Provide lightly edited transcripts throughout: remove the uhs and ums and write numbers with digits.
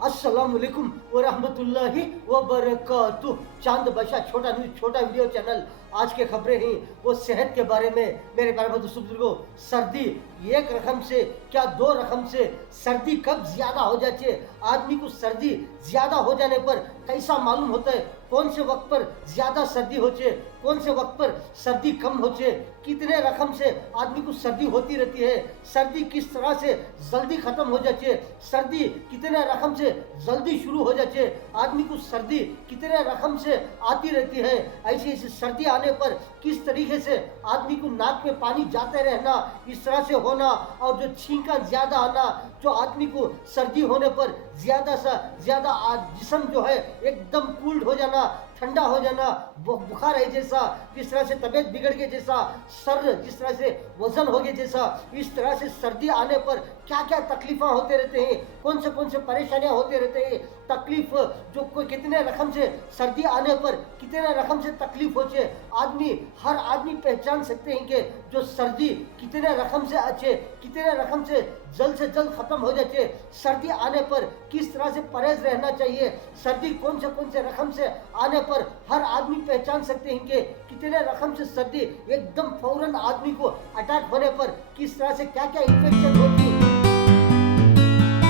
अस्सलाम वालेकुम व रहमतुल्लाहि व बरकातुहू। चांद बशा छोटा न्यूज़ छोटा वीडियो चैनल। आज के खबरें हैं वो सेहत के बारे में। मेरे प्यारे दोस्तों बुजुर्गों, सर्दी एक रकम से क्या दो रकम से सर्दी कब ज्यादा हो जाती है, आदमी को सर्दी ज्यादा हो जाने पर कैसा मालूम होता है, कौन से वक्त पर ज्यादा सर्दी होती है, कौन से वक्त पर सर्दी कम होती है, कितने रकम से आदमी को सर्दी होती रहती है, सर्दी किस तरह से जल्दी खत्म हो जाती है, सर्दी कितने रकम से जल्दी शुरू हो जाती है, आदमी को सर्दी कितने रकम से आती रहती है, ऐसी ऐसी सर्दी आने पर किस तरीके से आदमी को नाक में पानी जाते रहना, इस तरह से होना, और जो छींका ज्यादा आना, जो आदमी को सर्दी होने पर ज्यादा सा ज्यादा जिस्म जो है एकदम कूल्ड हो जाना, ठंडा हो जाना, बुखार है जैसा, जिस तरह से तबीयत बिगड़ के जैसा, सर जिस तरह से वजन हो गया जैसा, इस तरह से सर्दी आने पर क्या क्या तकलीफा होते रहते हैं, कौन से परेशानियां होते रहते हैं, तकलीफ जो कोई कितने रकम से सर्दी आने पर कितने रकम से तकलीफ होती है, हर आदमी पहचान सकते हैं कि जो सर्दी कितने रकम से अच्छे कितने रकम से जल्द खत्म हो जाती है, सर्दी आने पर किस तरह से परहेज रहना चाहिए, सर्दी कौन से रकम से आने पर हर आदमी पहचान सकते हैं कि कितने रकम से सर्दी एकदम फौरन आदमी को अटैक होने पर किस तरह से क्या क्या इन्फेक्शन होती है।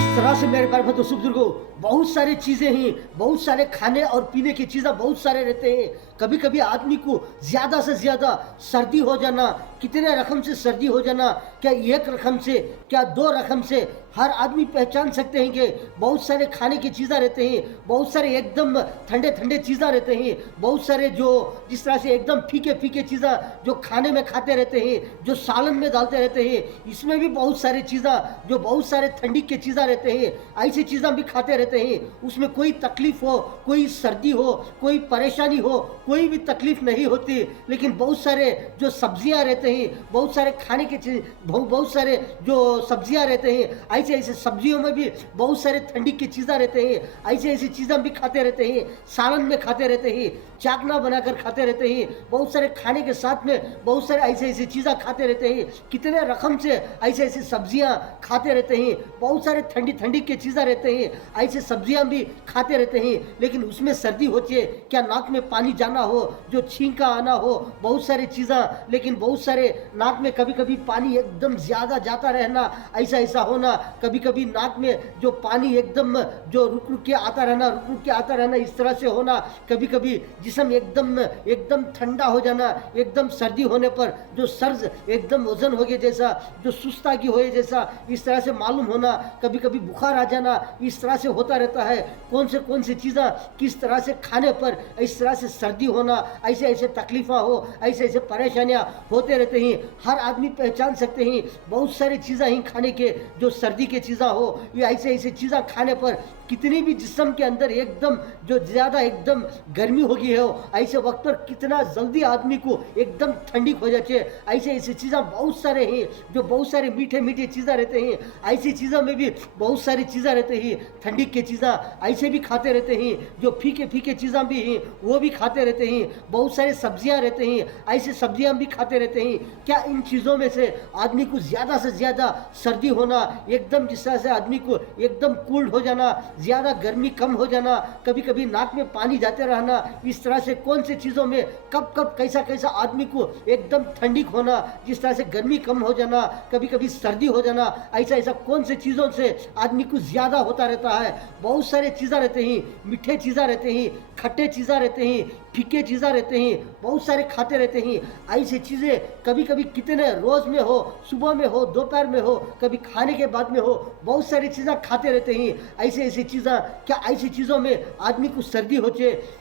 इस तरह से मेरे प्यारे दोस्तों बुजुर्गों, बहुत सारी चीजें हैं, बहुत सारे खाने और पीने की चीजें बहुत सारे रहते हैं। कभी कभी आदमी को ज्यादा से ज्यादा सर्दी हो जाना, कितने रकम से सर्दी हो जाना, क्या एक रकम से क्या दो रकम से, हर आदमी पहचान सकते हैं कि बहुत सारे खाने की चीज़ें रहते हैं, बहुत सारे एकदम ठंडे ठंडे चीज़ें रहते हैं, बहुत सारे जो जिस तरह से एकदम फीके फीके चीज़ें जो खाने में खाते रहते हैं, जो सालन में डालते रहते हैं, इसमें भी बहुत सारी चीज़ें जो बहुत सारे ठंडी की चीज़ें रहते हैं, ऐसी चीज़ें भी खाते रहते हैं। उसमें कोई तकलीफ हो, कोई सर्दी हो, कोई परेशानी हो, कोई भी तकलीफ नहीं होती। लेकिन बहुत सारे जो सब्जियां रहते हैं, बहुत सारे खाने की चीज, बहुत सारे जो सब्जियां रहते हैं, ऐसे ऐसे सब्जियों में भी बहुत सारे ठंडी की चीज़ें रहते हैं, ऐसे ऐसी चीज़ें भी खाते रहते हैं, सालन में खाते रहते हैं, चाकना बनाकर खाते रहते हैं, बहुत सारे खाने के साथ में बहुत सारे ऐसे ऐसी चीज़ें खाते रहते हैं, कितने रकम से ऐसे ऐसी सब्जियां खाते रहते हैं, बहुत सारे ठंडी ठंडी की चीज़ें रहते हैं, ऐसे सब्जियां भी खाते रहते हैं। लेकिन उसमें सर्दी होती है, क्या नाक में पानी जाना हो, जो छींका आना हो, बहुत सारी चीज़ें, लेकिन बहुत सारे नाक में कभी कभी पानी एकदम ज़्यादा जाता रहना, ऐसा ऐसा होना, कभी कभी नाक में जो पानी एकदम जो रुक रुक के आता रहना, इस तरह से होना, कभी कभी जिस्म एकदम एकदम ठंडा हो जाना, एकदम सर्दी होने पर जो सर्ज एकदम वजन हो गया जैसा, जो सुस्ता की हो जैसा, इस तरह से मालूम होना, कभी कभी बुखार आ जाना, इस तरह से होता रहता है। कौन से चीज़ें किस तरह से खाने पर इस तरह से सर्दी होना, ऐसे ऐसे तकलीफा हो, ऐसे ऐसे परेशानियां होते रहते हैं। हर आदमी पहचान सकते हैं, बहुत सारी चीज़ें हैं खाने के, जो सर्दी की चीज़ें हो, ये ऐसे ऐसे चीज़ें खाने पर कितनी भी जिस्म के अंदर एकदम जो ज़्यादा एकदम गर्मी हो गई हो, ऐसे वक्त पर कितना जल्दी आदमी को एकदम ठंडी हो जाती है। ऐसे ऐसी चीज़ें बहुत सारे हैं, जो बहुत सारे मीठे मीठे चीज़ें रहते हैं, ऐसी चीज़ों में भी बहुत सारी चीज़ें रहते हैं, ठंडी की चीज़ें ऐसे भी खाते रहते हैं, जो फीके फीके चीज़ें भी हैं वो भी खाते रहते हैं, बहुत सारे सब्जियां रहते हैं, ऐसे सब्जियां भी खाते रहते हैं। क्या इन चीज़ों में से आदमी को ज़्यादा से ज़्यादा सर्दी होना, एकदम जिस तरह से आदमी को एकदम कूल्ड हो जाना, ज़्यादा गर्मी कम हो जाना, कभी कभी नाक में पानी जाते रहना, इस तरह से कौन से चीज़ों में कब कब कैसा कैसा आदमी को एकदम ठंडी होना, जिस तरह से गर्मी कम हो जाना, कभी कभी सर्दी हो जाना, ऐसा ऐसा कौन से चीज़ों से आदमी को ज़्यादा होता रहता है। बहुत सारे चीज़ें रहते हैं, मीठे चीज़ें रहते हैं, खट्टे चीज़ें रहते हैं, फीके चीज़ें रहते हैं, बहुत सारे खाते रहते हैं। ऐसी चीज़ें कभी कभी कितने रोज़ में हो, सुबह में हो, दोपहर में हो, कभी खाने के बाद में हो, बहुत सारी चीज़ें खाते रहते हैं। ऐसे ऐसी चीज़ें, क्या ऐसी चीज़ों में आदमी को सर्दी होती है।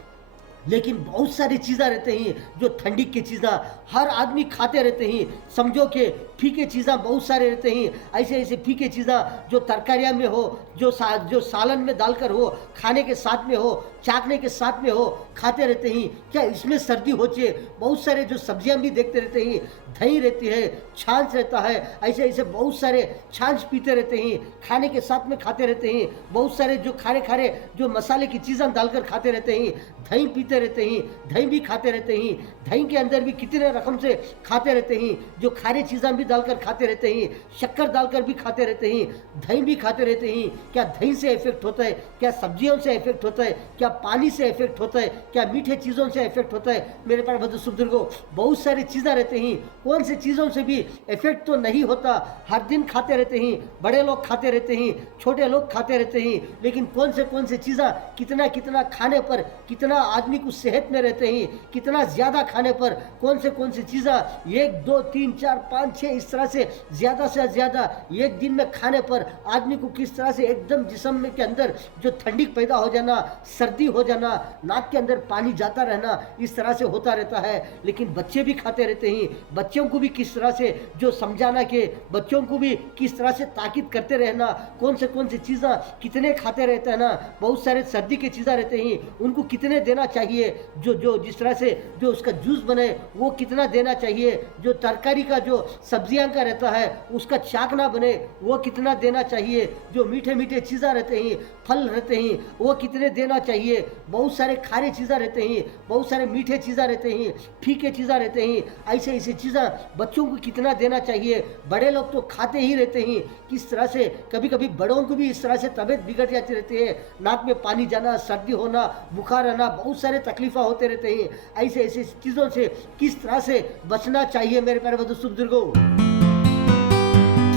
लेकिन बहुत सारी चीज़ें रहते हैं, जो ठंडी की चीज़ें हर आदमी खाते रहते हैं। समझो कि फीके चीज़ें बहुत सारे रहते हैं, ऐसे ऐसे फीके चीज़ें जो तरकारियाँ में हो, जो सालन में डालकर हो, खाने के साथ में हो, चाकने के साथ में हो, खाते रहते हैं। क्या इसमें सर्दी होती है। बहुत सारे जो सब्जियां भी देखते रहते हैं, दही रहती है, छाछ रहता है, ऐसे ऐसे बहुत सारे छाछ पीते रहते हैं, खाने के साथ में खाते रहते हैं। बहुत सारे जो खारे खारे जो मसाले की चीज़ें डालकर खाते रहते हैं, दही पीते रहते हैं, दही भी खाते रहते हैं। दही के अंदर भी कितने रकम से खाते रहते हैं, जो खारी चीज़ें भी डालकर खाते रहते हैं, शक्कर डालकर भी खाते रहते हैं, दही भी खाते रहते हैं। क्या दही से इफेक्ट होता है? क्या सब्जियों से इफेक्ट होता है? क्या पानी से इफेक्ट होता है? क्या मीठे चीज़ों से इफेक्ट होता है? मेरे प्यारे बंधु सुबुजुर्गों, बहुत सारी चीज़ें रहते हैं, कौन सी चीज़ों से भी इफेक्ट तो नहीं होता। हर दिन खाते रहते हैं, बड़े लोग खाते रहते हैं, छोटे लोग खाते रहते हैं, लेकिन कौन से चीज़ें कितना कितना खाने पर कितना आदमी को सेहत में रहते हैं, कितना ज़्यादा खाने पर कौन सी चीज़ें 1 2 3 4 5 6 इस तरह से ज़्यादा एक दिन में खाने पर आदमी को किस तरह से एकदम जिस्म में के अंदर जो ठंडी पैदा हो जाना, सर्दी हो जाना, नाक के अंदर पानी जाता रहना, इस तरह से होता रहता है। लेकिन बच्चे भी खाते रहते हैं, बच्चों को भी किस तरह से जो समझाना कि बच्चों को भी किस तरह से ताकीद करते रहना, कौन सी चीज़ें कितने खाते रहते हैं ना। बहुत सारे सर्दी की चीज़ें रहते हैं, उनको कितने देना चाहिए, जो जिस तरह से जो उसका जूस बने वो कितना देना चाहिए, जो तरकारी का जो सब्जियां का रहता है उसका चाकना बने वो कितना देना चाहिए, जो मीठे मीठे चीज़ें रहते हैं, फल रहते हैं वो कितने देना चाहिए, बहुत सारे खारे चीज़ें रहते हैं, बहुत सारे मीठे चीज़ें रहते हैं, फीके चीज़ें रहते हैं, ऐसे चीज़ें बच्चों को कितना देना चाहिए। बड़े लोग तो खाते ही रहते हैं, किस तरह से कभी कभी बड़ों को भी इस तरह से तबीयत बिगड़ जाती रहती है, नाक में पानी जाना, सर्दी होना, बुखार आना, बहुत सारे तकलीफा होते रहते हैं। ऐसे चीज़ों से किस तरह से बचना चाहिए मेरे प्यारे बुजुर्गों।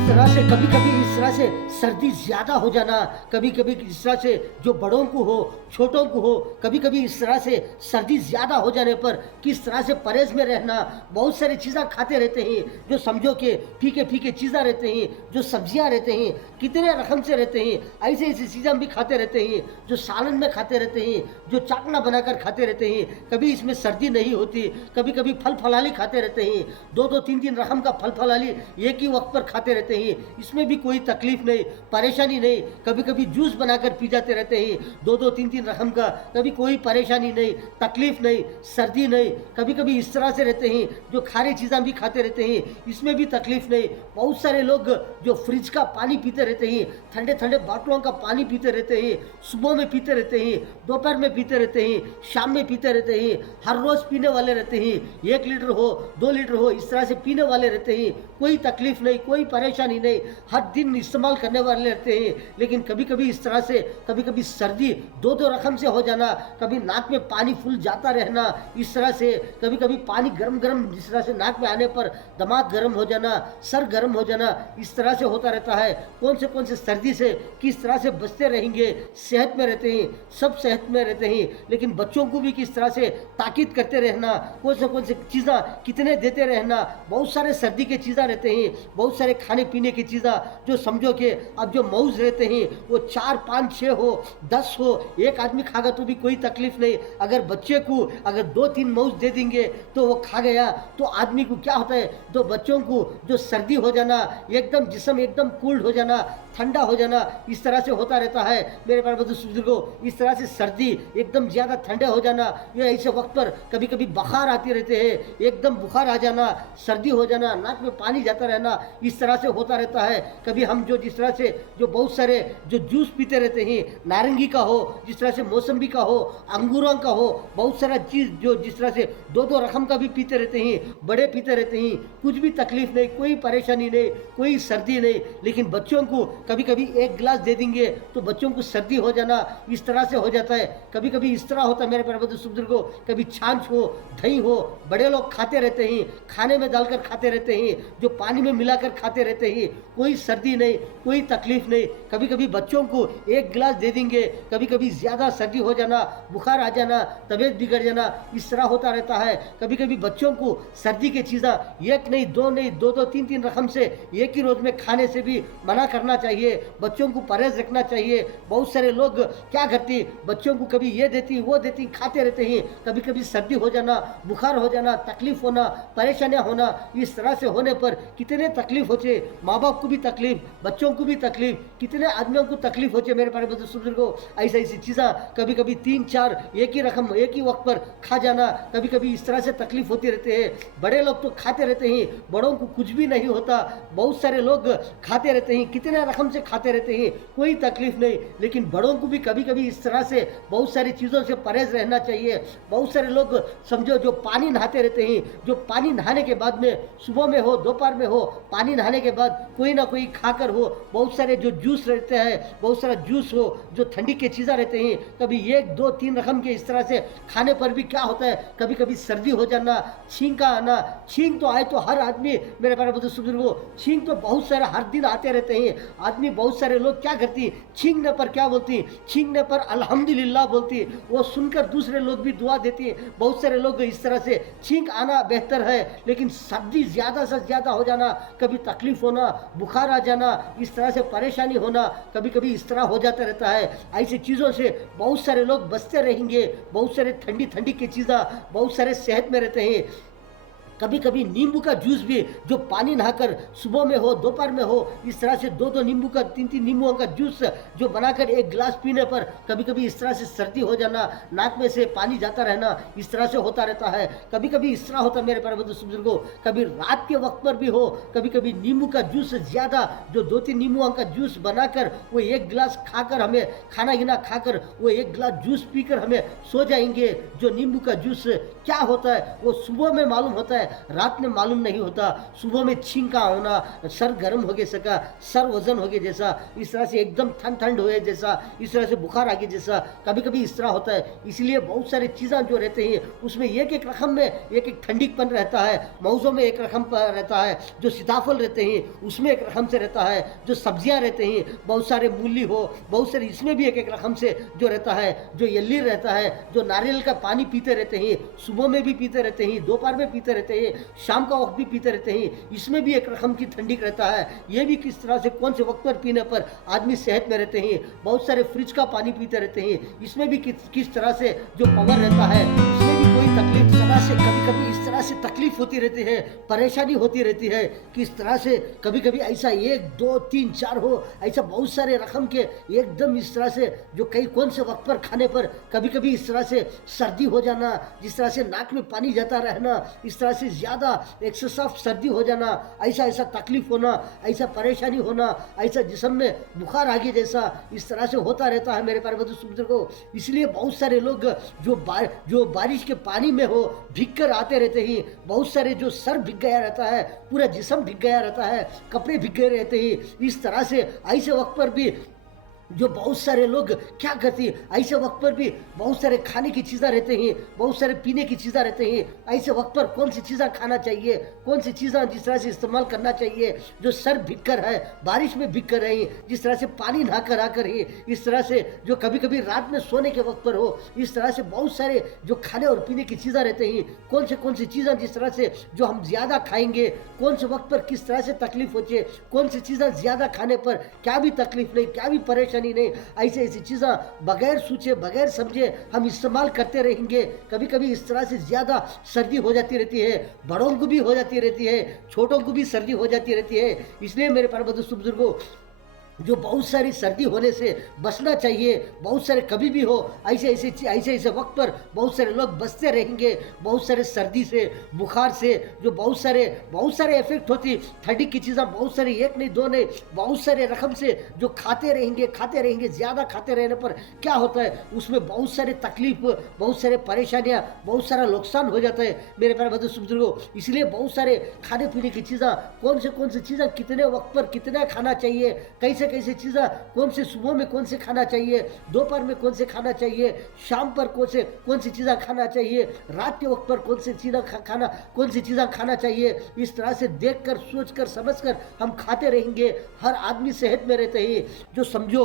इस तरह से कभी कभी इस तरह से सर्दी ज़्यादा हो जाना, कभी कभी इस तरह से जो बड़ों को हो छोटों को हो, कभी कभी इस तरह से सर्दी ज़्यादा हो जाने पर किस तरह से परहेज में रहना। बहुत सारी चीज़ें खाते रहते हैं, जो समझो कि फीके चीज़ें रहते हैं, जो सब्जियां रहते हैं कितने रकम से रहते हैं, ऐसी चीज़ें भी खाते रहते हैं, जो सालन में खाते रहते हैं, जो चाकना बनाकर खाते रहते हैं। कभी इसमें सर्दी नहीं होती, कभी कभी फल फलाली खाते रहते हैं, 2 3 रकम का फल फलाली एक ही वक्त पर खाते रहते हैं, इसमें भी कोई तकलीफ नहीं, परेशानी नहीं। कभी कभी जूस बनाकर पी जाते रहते हैं 2 3 रकम का, कभी कोई परेशानी नहीं, तकलीफ नहीं, सर्दी नहीं। कभी कभी इस तरह से रहते हैं, जो खारी चीज़ें भी खाते रहते हैं, इसमें भी तकलीफ नहीं। बहुत सारे लोग जो फ्रिज का पानी पीते रहते हैं, ठंडे बाटलों का पानी पीते रहते हैं, सुबह में पीते रहते हैं, दोपहर में पीते रहते हैं, शाम में पीते रहते हैं, हर रोज़ पीने वाले रहते हैं, 1 लीटर हो 2 लीटर हो इस तरह से पीने वाले रहते हैं, कोई तकलीफ नहीं, कोई परेशानी नहीं, हर दिन इस्तेमाल करने वाले रहते हैं। लेकिन कभी कभी इस तरह से कभी कभी सर्दी 2 रकम से हो जाना, कभी नाक में पानी फूल जाता रहना, इस तरह से कभी कभी पानी गरम जिस तरह से नाक में आने पर दिमाग गर्म हो जाना, सर गर्म हो जाना, इस तरह से होता रहता है। कौन से सर्दी से किस तरह से बचते रहेंगे, सेहत में रहते हैं, सब सेहत में रहते हैं, लेकिन बच्चों को भी किस तरह से ताकीद करते रहना, कौन से चीज़ें कितने देते रहना। बहुत सारे सर्दी के चीज़ें रहते हैं, बहुत सारे खाने पीने की चीज़ें, जो समझो कि अब जो मौज रहते हैं वो 4 5 6 हो 10 हो, एक आदमी खागा तो भी कोई तकलीफ नहीं। अगर बच्चे को अगर 2 3 मौज दे देंगे तो वो खा गया, तो आदमी को क्या होता है, तो बच्चों को जो सर्दी हो जाना, एकदम जिस्म एकदम कूल्ड हो जाना, ठंडा हो जाना, इस तरह से होता रहता है मेरे प्यारे बुजुर्गों। इस तरह से सर्दी एकदम ज़्यादा ठंडे हो जाना, ये ऐसे वक्त पर कभी कभी बुखार आती रहते हैं, एकदम बुखार आ जाना, सर्दी हो जाना, नाक में पानी जाता रहना, इस तरह से होता रहता है। कभी हम जो जिस तरह से जो बहुत सारे जो जूस पीते रहते हैं, नारंगी का हो, जिस तरह से मौसम्बी का हो, अंगूरों का हो, बहुत सारा चीज़ जो जिस तरह से 2 रकम का भी पीते रहते हैं, बड़े पीते रहते हैं, कुछ भी तकलीफ नहीं, कोई परेशानी नहीं, कोई सर्दी नहीं। लेकिन बच्चों को कभी कभी 1 गिलास दे देंगे तो बच्चों को सर्दी हो जाना, इस तरह से हो जाता है। कभी कभी इस तरह होता है मेरे प्यारे बुजुर्गों, कभी छाछ हो, दही हो, बड़े लोग खाते रहते हैं, खाने में डालकर खाते रहते हैं, जो पानी में मिलाकर खाते रहते हैं, कोई सर्दी नहीं, कोई तकलीफ नहीं। कभी कभी बच्चों को 1 गिलास दे देंगे, कभी कभी ज़्यादा सर्दी हो जाना, बुखार आ जाना, तबीयत बिगड़ जाना, इस तरह होता रहता है। कभी कभी बच्चों को सर्दी की चीज़ें 1 नहीं 2 नहीं 2 3 रकम से एक ही रोज़ में खाने से भी मना करना चाहिए, बच्चों को परहेज रखना चाहिए। बहुत सारे लोग क्या करते, बच्चों को कभी ये देती वो देती, खाते रहते हैं, कभी कभी सर्दी हो जाना, बुखार हो जाना, तकलीफ होना, परेशानियां होना, इस तरह से होने पर कितने तकलीफ होते, माँ बाप को भी तकलीफ, बच्चों को भी तकलीफ, कितने आदमियों को तकलीफ होती है मेरे प्यारे बुजुर्गों। ऐसी ऐसी चीज़ें कभी कभी 3-4 एक ही रकम एक ही वक्त पर खा जाना, कभी कभी इस तरह से तकलीफ होती रहती है। बड़े लोग तो खाते रहते हैं, बड़ों को कुछ भी नहीं होता, बहुत सारे लोग खाते रहते हैं, कितने रकम से खाते रहते हैं, कोई तकलीफ नहीं। लेकिन बड़ों को भी कभी कभी इस तरह से बहुत सारी चीज़ों से परहेज रहना चाहिए। बहुत सारे लोग समझो जो पानी नहाते रहते हैं, जो पानी नहाने के बाद में सुबह में हो दोपहर में हो, पानी नहाने के बाद कोई ना कोई खाकर हो, बहुत सारे जो जूस रहते हैं, बहुत सारा जूस हो, जो ठंडी की चीज़ें रहते हैं, कभी 1-2-3 रकम के इस तरह से खाने पर भी क्या होता है, कभी कभी सर्दी हो जाना, छींक का आना। छींक तो आए तो हर आदमी मेरे प्यारे बुजुर्गों, छींक तो बहुत सारे हर दिन आते रहते हैं। आदमी बहुत सारे लोग क्या करती, छींकने पर क्या बोलती, छींकने पर अल्हम्दुलिल्लाह बोलती, वो सुनकर दूसरे लोग भी दुआ देती है। बहुत सारे लोग इस तरह से छींक आना बेहतर है, लेकिन सर्दी ज़्यादा से ज़्यादा हो जाना, कभी तकलीफ होना, बुखार आ जाना, इस तरह से परेशानी होना, कभी कभी इस तरह हो जाता रहता है। ऐसी चीज़ों से बहुत सारे लोग बचते रहेंगे। बहुत सारे ठंडी ठंडी की चीज़ें, बहुत सारे सेहत में रहते हैं। कभी कभी नींबू का जूस भी जो पानी नहाकर सुबह में हो दोपहर में हो, इस तरह से 2-2 नींबू का 3-3 नींबुओं का जूस जो बनाकर एक गिलास पीने पर कभी कभी इस तरह से सर्दी हो जाना, नाक में से पानी जाता रहना, इस तरह से होता रहता है। कभी कभी इस तरह होता है मेरे प्यारे बुजुर्गों, कभी रात के वक्त पर भी हो, कभी कभी नींबू का जूस ज़्यादा जो 2-3 नींबुओं का जूस बनाकर वो एक गिलास खाकर, हमें खाना गिना खाकर वो एक गिलास जूस पीकर हमें सो जाएंगे। जो नींबू का जूस क्या होता है वो सुबह में मालूम होता है, रात में मालूम नहीं होता। सुबह में छींका होना, सर गर्म हो गया सका, सर वजन हो गया जैसा, इस तरह से एकदम ठंड ठंड हो जैसा, इस तरह से बुखार आ गया जैसा, कभी कभी इस तरह होता है। इसलिए बहुत सारी चीज़ें जो रहते हैं उसमें एक एक रकम में एक एक ठंडीपन रहता है। मौसम में एक रकम पर रहता है, जो सीताफल रहते हैं उसमें एक रकम से रहता है, जो सब्जियां रहते हैं बहुत सारे मूली हो, बहुत सारे इसमें भी एक एक रकम से जो रहता है, जो यल्ली रहता है, जो नारियल का पानी पीते रहते हैं, सुबह में भी पीते रहते हैं, दोपहर में पीते रहते हैं, शाम का वक्त भी पीते रहते हैं, इसमें भी एक रकम की ठंडी रहता है। ये भी किस तरह से कौन से वक्त पर पीने पर आदमी सेहत में रहते हैं। बहुत सारे फ्रिज का पानी पीते रहते हैं, इसमें भी किस तरह से जो पावर रहता है, इसमें भी कोई तकलीफ तरह से कभी कभी इस तरह से तकलीफ होती रहती है, परेशानी होती रहती है। किस तरह से कभी कभी ऐसा 1-2-3-4 हो, ऐसा बहुत सारे रकम के एकदम इस तरह से जो कई कौन से वक्त पर खाने पर कभी कभी इस तरह से सर्दी हो जाना, जिस तरह से नाक में पानी जाता रहना, इस तरह से ज़्यादा एक्सेस ऑफ सर्दी हो जाना, ऐसा ऐसा तकलीफ होना, ऐसा परेशानी होना, ऐसा जिस्म में बुखार आ गया जैसा, इस तरह से होता रहता है मेरे प्यारे बुजुर्गों। इसलिए बहुत सारे लोग जो बारिश के पानी में हो भीग कर आते रहते हैं, बहुत सारे जो सर भीग गया रहता है, पूरा जिस्म भीग गया रहता है, कपड़े भीग गए रहते हैं। इस तरह से ऐसे वक्त पर भी जो बहुत सारे लोग क्या करते हैं, ऐसे वक्त पर भी बहुत सारे खाने की चीज़ें रहते हैं, बहुत सारे पीने की चीज़ें रहते हैं। ऐसे वक्त पर कौन सी चीज़ें खाना चाहिए, कौन सी चीज़ें जिस तरह से इस्तेमाल करना चाहिए, जो सर भीग कर है, बारिश में भीग कर रही, जिस तरह से पानी नहा कर आकर ही, इस तरह से जो कभी कभी रात में सोने के वक्त पर हो, इस तरह से बहुत सारे जो खाने और पीने की चीज़ें रहते हैं, कौन सी चीज़ें जिस तरह से जो हम ज़्यादा खाएंगे, कौन से वक्त पर किस तरह से तकलीफ होती है, कौन सी चीज़ें ज़्यादा खाने पर क्या भी तकलीफ नहीं, क्या भी परेशानी नहीं, ऐसे ऐसी चीज़ें बगैर सोचे बगैर समझे हम इस्तेमाल करते रहेंगे। कभी कभी इस तरह से ज़्यादा सर्दी हो जाती रहती है, बड़ों को भी हो जाती रहती है, छोटों को भी सर्दी हो जाती रहती है। इसलिए मेरे प्यारे बुजुर्गों, जो बहुत सारी सर्दी होने से बचना चाहिए। बहुत सारे कभी भी हो ऐसे ऐसे वक्त पर बहुत सारे लोग बचते रहेंगे, बहुत सारे सर्दी से, बुखार से, जो बहुत सारे इफेक्ट होती ठंडी की चीज़ें, बहुत सारी एक नहीं दो नहीं, बहुत सारे रकम से जो खाते रहेंगे। ज़्यादा खाते रहने पर क्या होता है, उसमें बहुत सारे तकलीफ, बहुत सारे परेशानियाँ, बहुत सारा नुकसान हो जाता है मेरे प्यारे बुजुर्गों। इसलिए बहुत सारे खाने पीने की चीज़ें, कौन से चीज़ें कितने वक्त पर कितना खाना चाहिए, कैसे चीज़ें, कौन से सुबह में कौन से खाना चाहिए, दोपहर में कौन से खाना चाहिए, शाम पर कौन सी चीज़ें खाना चाहिए, रात के वक्त पर कौन सी चीज़ें खाना चाहिए, इस तरह से देखकर सोचकर समझकर हम खाते रहेंगे। हर आदमी सेहत में रहते हैं। जो समझो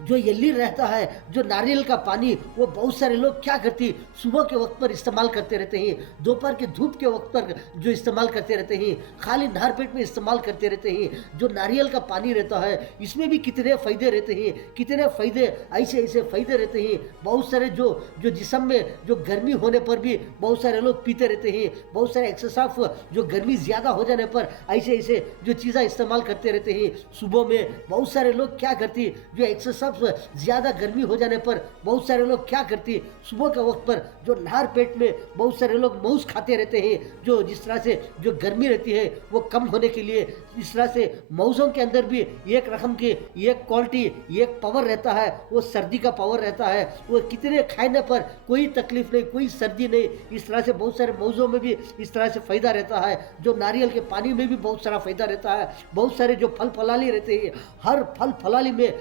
जो येल्ली रहता है, जो नारियल का पानी, वो बहुत सारे लोग क्या करते सुबह के वक्त पर इस्तेमाल करते रहते हैं, दोपहर के धूप के वक्त पर जो इस्तेमाल करते रहते हैं, खाली नहर पेट में इस्तेमाल करते रहते हैं। जो नारियल का पानी रहता है इसमें भी कितने फ़ायदे रहते हैं, कितने फ़ायदे, ऐसे ऐसे फ़ायदे रहते हैं। बहुत सारे जो जो जिस्म में जो गर्मी होने पर भी बहुत सारे लोग पीते रहते हैं। बहुत सारे एक्सरसाइज जो गर्मी ज़्यादा हो जाने पर ऐसे ऐसे जो चीज़ें इस्तेमाल करते रहते हैं। सुबह में बहुत सारे लोग क्या करती, जो एक्सरसाइज ज़्यादा गर्मी हो जाने पर बहुत सारे लोग क्या करती, सुबह के वक्त पर जो नहर पेट में बहुत सारे लोग मांस खाते रहते हैं। जो जिस तरह से जो गर्मी रहती है वो कम होने के लिए, इस तरह से मौसम के अंदर भी एक रकम की एक क्वालिटी, एक पावर रहता है, वो सर्दी का पावर रहता है। वो कितने खाने पर कोई तकलीफ नहीं, कोई सर्दी नहीं। इस तरह से बहुत सारे मौसम में भी इस तरह से फ़ायदा रहता है। जो नारियल के पानी में भी बहुत सारा फ़ायदा रहता है। बहुत सारे जो फल फलाली रहते हैं, हर फल फलाली में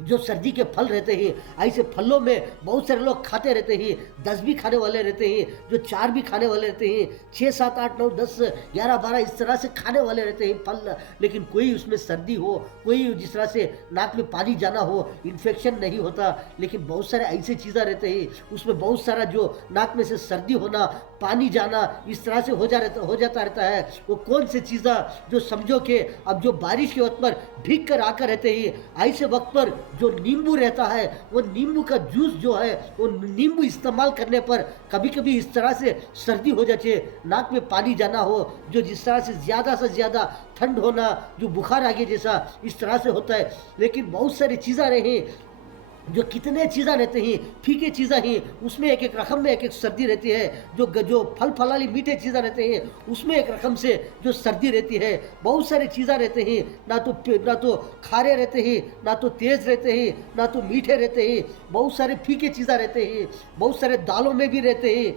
जो सर्दी के फल रहते हैं, ऐसे फलों में बहुत सारे लोग खाते रहते हैं। 10 भी खाने वाले रहते हैं, जो 4 भी खाने वाले रहते हैं, 6 7 8 9 10 11 12 इस तरह से खाने वाले रहते हैं फल। लेकिन कोई उसमें सर्दी हो, कोई जिस तरह से नाक में पानी जाना हो, इन्फेक्शन नहीं होता। लेकिन बहुत सारे ऐसे चीज़ें रहते हैं उसमें बहुत सारा जो नाक में से सर्दी होना, पानी जाना, इस तरह से हो जाता रहता है। वो कौन सी चीज़ें जो समझो कि अब जो बारिश के वक्त पर भीग कर आकर रहते हैं, ऐसे वक्त पर जो नींबू रहता है, वो नींबू का जूस जो है, वो नींबू इस्तेमाल करने पर कभी कभी इस तरह से सर्दी हो जाती है, नाक में पानी जाना हो, जो जिस तरह से ज़्यादा ठंड होना, जो बुखार आगे जैसा इस तरह से होता है। लेकिन बहुत सारी चीज़ें रही जो कितने चीज़ें रहते हैं, फीके चीज़ें ही उसमें एक एक रकम में एक एक सर्दी रहती है। जो फल फलाली मीठे चीज़ें रहते हैं उसमें एक रकम से जो सर्दी रहती है। बहुत सारी चीज़ें रहते हैं, ना तो खारे रहते हैं, ना तो तेज़ रहते हैं, ना तो मीठे रहते हैं। बहुत सारे फीके चीज़ें रहते हैं, बहुत सारे दालों में भी रहते हैं।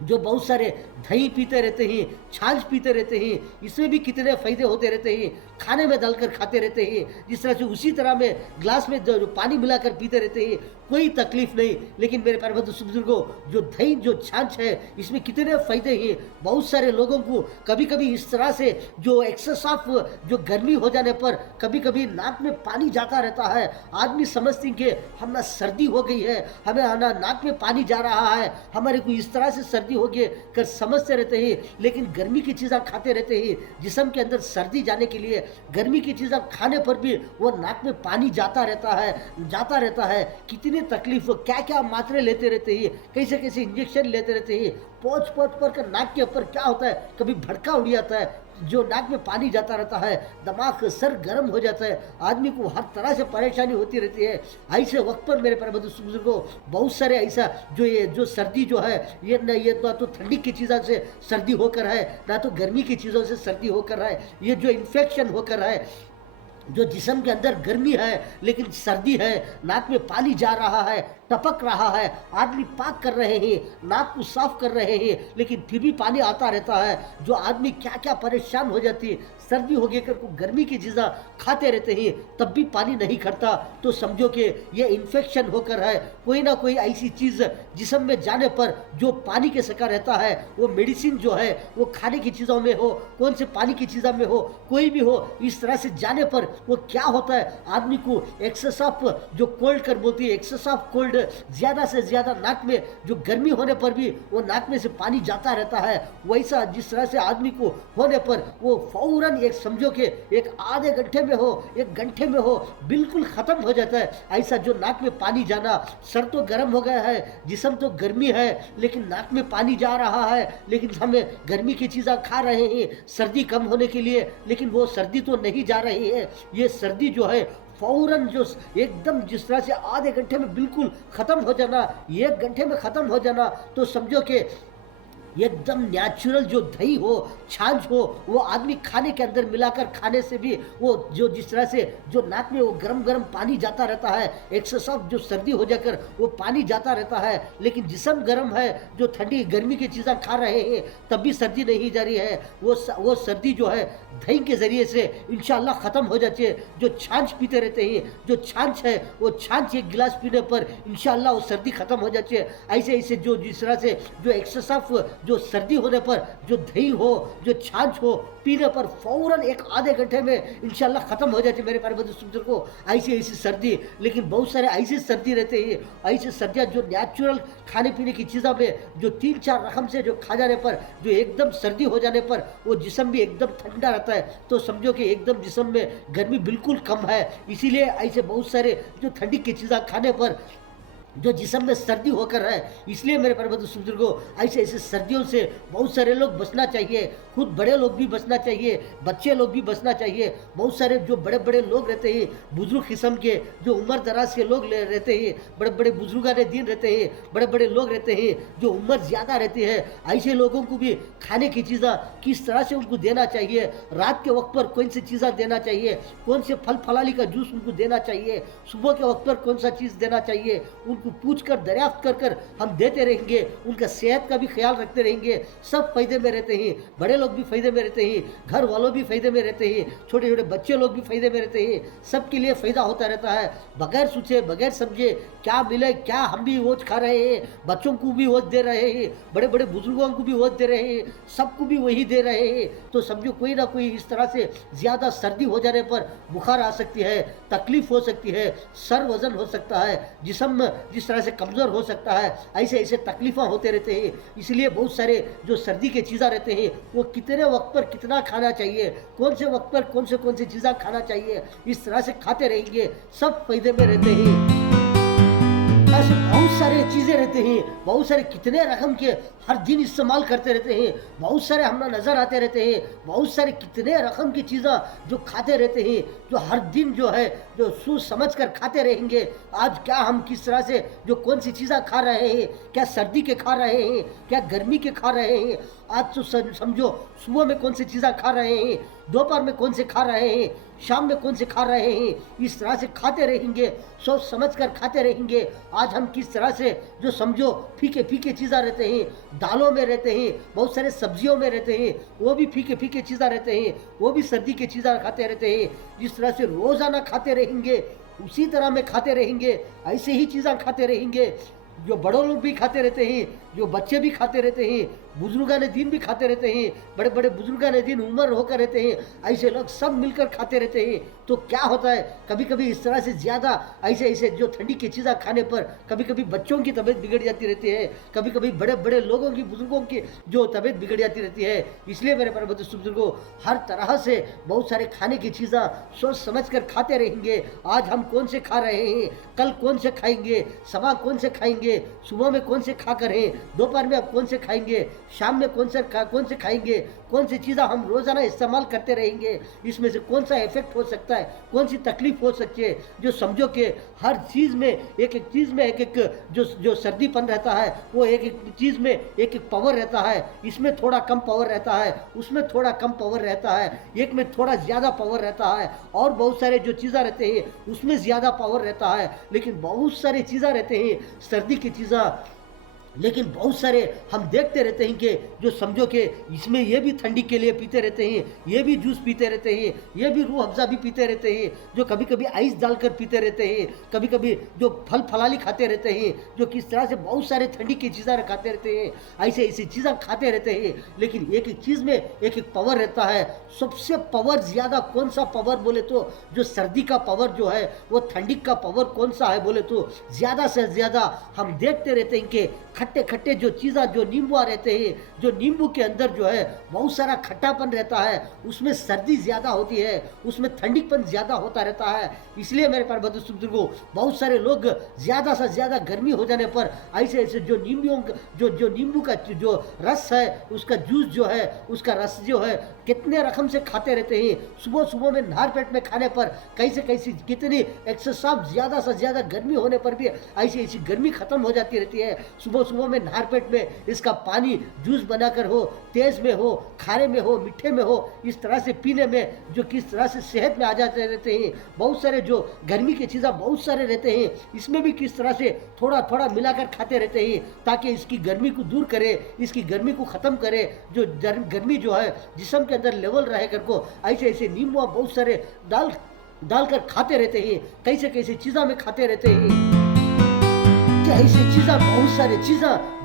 जो बहुत सारे दही पीते रहते हैं, छाछ पीते रहते हैं, इसमें भी कितने फ़ायदे होते रहते हैं। खाने में डालकर खाते रहते हैं, जिस तरह से उसी तरह में ग्लास में जो पानी मिलाकर पीते रहते हैं, कोई तकलीफ नहीं। लेकिन मेरे प्यारे बुजुर्गों, जो दही जो छाछ है इसमें कितने फ़ायदे हैं। बहुत सारे लोगों को कभी कभी इस तरह से जो एक्सेसिव जो गर्मी हो जाने पर कभी कभी नाक में पानी जाता रहता है। आदमी समझते हैं कि हम ना सर्दी हो गई है, हमें ना नाक में पानी जा रहा है, हमारे को इस तरह से सर्दी हो गई कर समझते रहते हैं। लेकिन गर्मी की चीज़ें खाते रहते हैं, जिस्म के अंदर सर्दी जाने के लिए गर्मी की चीज़ें खाने पर भी वो नाक में पानी जाता रहता है। कितनी तकलीफ, क्या क्या मात्रे लेते रहते हैं, कैसे कैसे इंजेक्शन लेते रहते हैं। पोंछ पर कर नाक के ऊपर क्या होता है, कभी भड़का उड़ जाता है, जो नाक में पानी जाता रहता है, दिमाग सर गर्म हो जाता है, आदमी को हर तरह से परेशानी होती रहती है। ऐसे वक्त पर मेरे प्यारे बुजुर्गों, बहुत सारे ऐसा जो सर्दी जो है, ये ना तो ठंडी की चीज़ों से सर्दी होकर है, ना तो गर्मी की चीज़ों से सर्दी होकर है। ये जो इन्फेक्शन होकर है, जो जिस्म के अंदर गर्मी है लेकिन सर्दी है, नाक में पानी जा रहा है, टपक रहा है, आदमी पाक कर रहे हैं, नाक को साफ कर रहे हैं, लेकिन फिर भी पानी आता रहता है। जो आदमी क्या क्या परेशान हो जाती है, सर्दी हो गई कर को गर्मी की चीज़ें खाते रहते हैं तब भी पानी नहीं खड़ता, तो समझो कि ये इन्फेक्शन होकर है। कोई ना कोई ऐसी चीज़ जिस्म में जाने पर जो पानी के सका रहता है, वो मेडिसिन जो है वो खाने की चीज़ों में हो, कौन से पानी की चीज़ों में हो, कोई भी हो, इस तरह से जाने पर वो क्या होता है, आदमी को एक्सेस ऑफ जो कोल्ड कर बोलती है, एक्सेस ऑफ कोल्ड, ज़्यादा से ज़्यादा नाक में जो गर्मी होने पर भी वो नाक में से पानी जाता रहता है। वैसा जिस तरह से आदमी को होने पर वो फौरन एक समझो कि एक आधे घंटे में हो, एक घंटे में हो, बिल्कुल ख़त्म हो जाता है। ऐसा जो नाक में पानी जाना, सर तो गर्म हो गया है, जिस्म तो गर्मी है, लेकिन नाक में पानी जा रहा है, लेकिन हमें गर्मी की चीज़ें खा रहे हैं सर्दी कम होने के लिए, लेकिन वो सर्दी तो नहीं जा रही है। ये सर्दी जो है फौरन जो एकदम जिस तरह से आधे घंटे में बिल्कुल ख़त्म हो जाना, 1 घंटे में ख़त्म हो जाना, तो समझो कि एकदम नेचुरल जो दही हो, छाछ हो, वो आदमी खाने के अंदर मिलाकर खाने से भी वो जो जिस तरह से जो नाक में वो गरम गरम पानी जाता रहता है, एक्सेसिव जो सर्दी हो जाकर वो पानी जाता रहता है, लेकिन जिस्म गर्म है, जो ठंडी गर्मी की चीज़ें खा रहे हैं तब भी सर्दी नहीं जा रही है। वो सर्दी जो है दही के ज़रिए से इंशाल्लाह ख़त्म हो जाती है। जो छाछ पीते रहते हैं, जो छाछ है वो छाछ एक गिलास पीने पर इंशाल्लाह वो सर्दी ख़त्म हो जाती है। ऐसे ऐसे जो जिस तरह से जो एक्सेसिव जो सर्दी होने पर जो दही हो, जो छाछ हो, पीने पर फौरन एक आधे घंटे में इंशाल्लाह ख़त्म हो जाती है मेरे प्यारे बुजुर्ग को ऐसी ऐसी सर्दी। लेकिन बहुत सारे ऐसी सर्दी रहते हैं, ऐसी सर्दियाँ जो नेचुरल खाने पीने की चीज़ों में जो 3-4 रकम से जो खा जाने पर जो एकदम सर्दी हो जाने पर वो जिस्म भी एकदम ठंडा रहता है, तो समझो कि एकदम जिस्म में गर्मी बिल्कुल कम है। इसीलिए ऐसे बहुत सारे जो ठंडी की चीज़ें खाने पर जो जिस्म में सर्दी होकर है, इसलिए मेरे प्यारे बुजुर्गों ऐसे ऐसे सर्दियों से बहुत सारे लोग बचना चाहिए। खुद बड़े लोग भी बचना चाहिए, बच्चे लोग भी बचना चाहिए। बहुत सारे जो बड़े बड़े लोग रहते हैं, बुजुर्ग किस्म के जो उम्र दराज के लोग रहते हैं, बड़े बड़े बुजुर्गाने दिन रहते हैं, बड़े बड़े लोग रहते हैं जो उम्र ज़्यादा रहती है, ऐसे लोगों को भी खाने की चीज़ें किस तरह से उनको देना चाहिए, रात के वक्त पर कौन सी चीज़ें देना चाहिए, कौन से फल फलाली का जूस उनको देना चाहिए, सुबह के वक्त पर कौन सा चीज़ देना चाहिए, उनको पूछ कर दरियाफ्त कर कर हम देते रहेंगे। उनका सेहत का भी ख्याल रखते रहेंगे। सब फायदे में रहते हैं, बड़े लोग भी फायदे में रहते हैं, घर वालों भी फायदे में रहते हैं, छोटे छोटे बच्चे लोग भी फायदे में रहते हैं। सबके लिए फ़ायदा होता रहता है। बगैर सोचे बगैर समझे क्या मिले क्या हम भी वोच खा रहे हैं, बच्चों को भी वोच दे रहे हैं, बड़े बड़े बुजुर्गों को भी वोच दे रहे हैं, सबको भी वही दे रहे हैं। तो समझो कोई ना कोई इस तरह से ज़्यादा सर्दी हो जाने पर बुखार आ सकती है, तकलीफ हो सकती है, सर वजन हो सकता है, जिस्म जिस तरह से कमज़ोर हो सकता है, ऐसे ऐसे तकलीफ़ें होते रहते हैं। इसलिए बहुत सारे जो सर्दी के चीज़ें रहते हैं वो कितने वक्त पर कितना खाना चाहिए, कौन से वक्त पर कौन से चीज़ें खाना चाहिए, इस तरह से खाते रहेंगे, सब फायदे में रहते हैं। ऐसे बहुत सारे चीज़ें रहते हैं, बहुत सारे कितने रकम के हर दिन इस्तेमाल करते रहते हैं, बहुत सारे हमें नज़र आते रहते हैं, बहुत सारे कितने रकम की चीज़ें जो खाते रहते हैं, जो हर दिन जो है जो सोच समझ कर खाते रहेंगे। आज क्या हम किस तरह से जो कौन सी चीज़ें खा रहे हैं, क्या सर्दी के खा रहे हैं, क्या गर्मी के खा रहे हैं। आज तो समझो सुबह में कौन सी चीज़ें खा रहे हैं, दोपहर में कौन से खा रहे हैं, शाम में कौन से खा रहे हैं, इस तरह से खाते रहेंगे, सोच समझ कर खाते रहेंगे। आज हम किस तरह से जो समझो फीके फीके चीज़ें रहते हैं, दालों में रहते हैं, बहुत सारे सब्जियों में रहते हैं, वो भी फीके फीके चीज़ें रहते हैं, वो भी सर्दी की चीज़ें खाते रहते हैं। जिस तरह से रोज़ाना खाते रहेंगे उसी तरह में खाते रहेंगे, ऐसे ही चीज़ें खाते रहेंगे। जो बड़ों लोग भी खाते रहते हैं, जो बच्चे भी खाते रहते हैं, बुजुर्गाने दिन भी खाते रहते हैं, बड़े बड़े बुजुर्गाने दिन उम्र होकर रहते हैं, ऐसे लोग सब मिलकर खाते रहते हैं। तो क्या होता है कभी कभी इस तरह से ज़्यादा ऐसे ऐसे जो ठंडी की चीज़ें खाने पर कभी कभी बच्चों की तबीयत बिगड़ जाती रहती है, कभी कभी बड़े बड़े लोगों की बुजुर्गों की जो तबीयत बिगड़ जाती रहती है। इसलिए मेरे प्यारे बुजुर्गों हर तरह से बहुत सारे खाने की चीज़ें सोच समझ कर खाते रहेंगे। आज हम कौन से खा रहे हैं, कल कौन से खाएंगे, सुबह कौन से खाएंगे, सुबह में कौन से खा कर हैं, दोपहर में आप कौन से खाएंगे, शाम में कौन से खाएंगे, कौन सी चीज़ें हम रोज़ाना इस्तेमाल करते रहेंगे, इसमें से कौन सा इफेक्ट हो सकता है, कौन सी तकलीफ हो सकती है। जो समझो कि हर चीज़ में एक एक चीज़ में एक एक जो सर्दीपन रहता है, वो एक एक चीज़ में एक एक पावर रहता है। इसमें थोड़ा कम पावर रहता है, उसमें थोड़ा कम पावर रहता है, एक में थोड़ा ज़्यादा पावर रहता है, और बहुत सारे जो चीज़ें रहते हैं उसमें ज़्यादा पावर रहता है। लेकिन बहुत सारी चीज़ें रहते हैं सर्दी की चीज़ें, लेकिन बहुत सारे हम देखते रहते हैं कि जो समझो कि इसमें ये भी ठंडी के लिए पीते रहते हैं, ये भी जूस पीते रहते हैं, ये भी रूह अफ़ज़ा भी पीते रहते हैं, जो कभी कभी आइस डालकर पीते रहते हैं, कभी कभी जो फल फलाली खाते रहते हैं, जो किस तरह से बहुत सारे ठंडी की चीज़ें खाते रहते हैं, ऐसे ऐसी चीज़ें खाते रहते हैं। लेकिन एक एक चीज़ में एक एक पावर रहता है। सबसे पावर ज़्यादा कौन सा पावर बोले तो जो सर्दी का पावर जो है वो ठंडी का पावर कौन सा है बोले तो ज़्यादा से ज़्यादा हम देखते रहते हैं कि खट्टे खट्टे जो चीज़ें जो नींबू रहते हैं, जो नींबू के अंदर जो है बहुत सारा खट्टापन रहता है, उसमें सर्दी ज़्यादा होती है, उसमें ठंडीपन ज़्यादा होता रहता है। इसलिए मेरे प्यारे बुजुर्गों बहुत सारे लोग ज़्यादा से ज़्यादा गर्मी हो जाने पर ऐसे ऐसे जो नींबू का जो रस है, उसका जूस जो है, उसका रस जो है कितने रकम से खाते रहते हैं। सुबह सुबह में नार पेट में खाने पर कैसे कितनी एक्सेसिव ज़्यादा से ज़्यादा गर्मी होने पर भी ऐसी ऐसी गर्मी ख़त्म हो जाती रहती है। सुबह सुबह में नार पेट में इसका पानी जूस बनाकर हो, तेज़ में हो, खारे में हो, मीठे में हो, इस तरह से पीने में जो किस तरह से सेहत में आ जाते रहते हैं। बहुत सारे जो गर्मी की चीज़ें बहुत सारे रहते हैं, इसमें भी किस तरह से थोड़ा थोड़ा मिलाकर खाते रहते हैं ताकि इसकी गर्मी को दूर करे, इसकी गर्मी को ख़त्म करे। जो गर्मी जो है जिस्म के अंदर लेवल रहे कर को ऐसे ऐसे नींबू बहुत सारे डालकर खाते रहते हैं, कैसे चीज़ों में खाते रहते हैं। ऐसी चीज़ें बहुत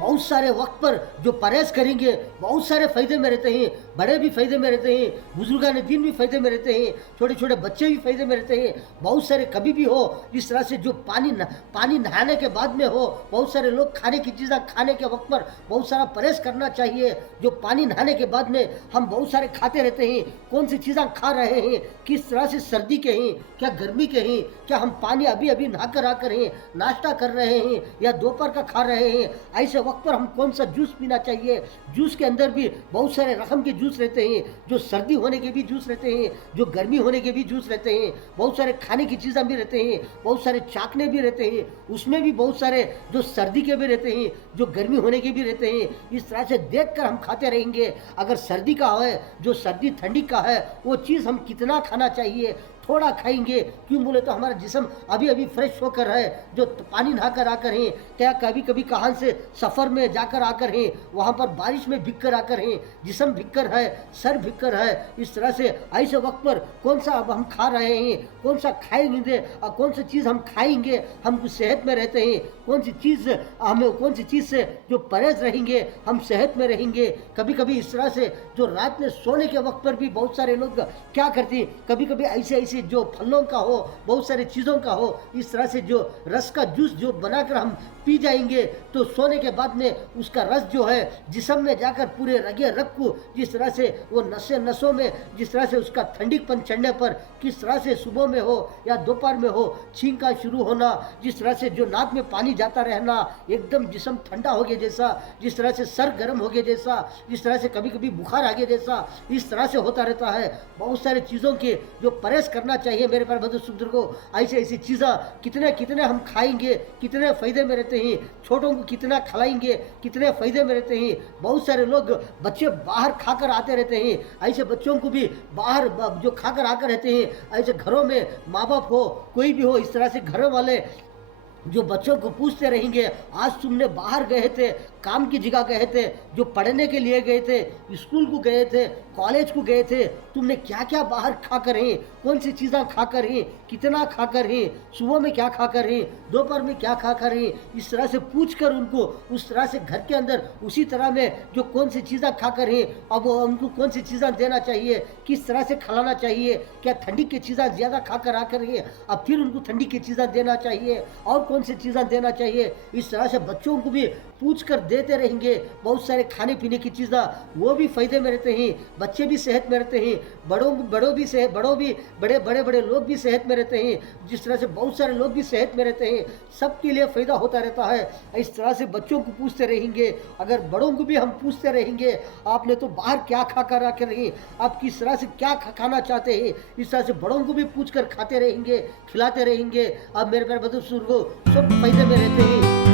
बहुत सारे वक्त पर जो परहेज करेंगे बहुत सारे फ़ायदे में रहते हैं, बड़े भी फ़ायदे में रहते हैं, बुजुर्गान दिन भी फ़ायदे में रहते हैं, छोटे छोटे बच्चे भी फ़ायदे में रहते हैं। बहुत सारे कभी भी हो इस तरह से जो पानी नहाने के बाद में हो, बहुत सारे लोग खाने की चीज़ें खाने के वक्त पर बहुत सारा परहेज करना चाहिए। जो पानी नहाने के बाद में हम बहुत सारे खाते रहते हैं, कौन सी चीज़ें खा रहे हैं, किस तरह से, सर्दी के हैं क्या गर्मी के हैं, क्या हम पानी अभी अभी नहा कर आकर हैं, नाश्ता कर रहे हैं या दोपहर का खा रहे हैं, ऐसे वक्त पर हम कौन सा जूस पीना चाहिए। जूस के अंदर भी बहुत सारे रकम के जूस रहते हैं, जो सर्दी होने के भी जूस रहते हैं, जो गर्मी होने के भी जूस रहते हैं, बहुत सारे खाने की चीज़ें भी रहते हैं, बहुत सारे चाकने भी रहते हैं, उसमें भी बहुत सारे जो सर्दी के भी रहते हैं, जो गर्मी होने के भी रहते हैं। इस तरह से देख कर हम खाते रहेंगे। अगर सर्दी का है, जो सर्दी ठंडी का है, वो चीज़ हम कितना खाना चाहिए, थोड़ा खाएंगे। क्यों बोले तो हमारा जिस्म अभी अभी फ्रेश होकर है, जो पानी नहाकर आकर हैं, क्या कभी कभी कहाँ से सफ़र में जाकर आकर हैं, वहाँ पर बारिश में भीग कर आकर हैं, जिस्म भीग कर है, सर भीग कर है। इस तरह से ऐसे वक्त पर कौन सा अब हम खा रहे हैं, कौन सा खाएंगे और कौन सी चीज़ हम खाएंगे, हम सेहत में रहते हैं, कौन सी चीज़ हमें, कौन सी चीज़ से जो परहेज रहेंगे हम सेहत में रहेंगे। कभी कभी इस तरह से जो रात में सोने के वक्त पर भी बहुत सारे लोग क्या करते हैं, कभी कभी ऐसे ऐसे जो फलों का हो, बहुत सारी चीज़ों का हो, इस तरह से जो रस का जूस जो बनाकर हम पी जाएंगे तो सोने के बाद में उसका रस जो है जिस्म में जाकर पूरे रगे रग को, जिस तरह से वो नसों में जिस तरह से उसका ठंडीपन चढ़ने पर किस तरह से सुबह में हो या दोपहर में हो छींका शुरू होना, जिस तरह से जो नाक में पानी जाता रहना, एकदम जिस्म ठंडा हो गया जैसा, जिस तरह से सर गर्म हो गया जैसा, जिस तरह से कभी कभी बुखार आ गया जैसा, इस तरह से होता रहता है। बहुत सारे चीज़ों के जो परहेज करना चाहिए मेरे प्यारे बंधु बुजुर्गों। ऐसी ऐसी चीज़ें कितने कितने हम खाएंगे, कितने फ़ायदे में रहते हैं, छोटों को कितना खिलाएंगे, कितने फ़ायदे में रहते हैं। बहुत सारे लोग बच्चे बाहर खाकर आते रहते हैं, ऐसे बच्चों को भी बाहर जो खाकर आकर रहते हैं। ऐसे घरों में माँ बाप हो, कोई भी हो, इस तरह से घरों वाले जो बच्चों को पूछते रहेंगे, आज तुमने बाहर गए थे, काम की जगह गए थे, जो पढ़ने के लिए गए थे, स्कूल को गए थे, कॉलेज को गए थे, तुमने क्या क्या बाहर खा कर हैं, कौन सी चीज़ें खा कर हैं, कितना खा कर हैं, सुबह में क्या खा कर हैं, दोपहर में क्या खा कर हैं। इस तरह से पूछ कर उनको उस तरह से घर के अंदर उसी तरह में जो कौन सी चीज़ें खा कर हैं, अब उनको कौन सी चीज़ें देना चाहिए, किस तरह से खिलाना चाहिए, क्या ठंडी की चीज़ें ज़्यादा खा कर आकर हैं, अब फिर उनको ठंडी की चीज़ें देना चाहिए और कौन सी चीज़ें देना चाहिए। इस तरह से बच्चों को भी पूछ कर देते रहेंगे। बहुत सारे खाने पीने की चीज़ें वो भी फ़ायदे में रहते हैं, बच्चे भी सेहत में रहते हैं, बड़े बड़े लोग भी सेहत में रहते हैं, जिस तरह से बहुत सारे लोग भी सेहत में रहते हैं, सबके लिए फ़ायदा होता रहता है। इस तरह से बच्चों को पूछते रहेंगे, अगर बड़ों को भी हम पूछते रहेंगे, आपने तो बाहर क्या खा कर रखे रही, आप किस तरह से क्या खाना चाहते हैं, इस तरह से बड़ों को भी पूछ कर खाते रहेंगे, खिलाते रहेंगे। अब मेरे प्यारे बुजुर्गों, सब फ़ायदे में रहते हैं।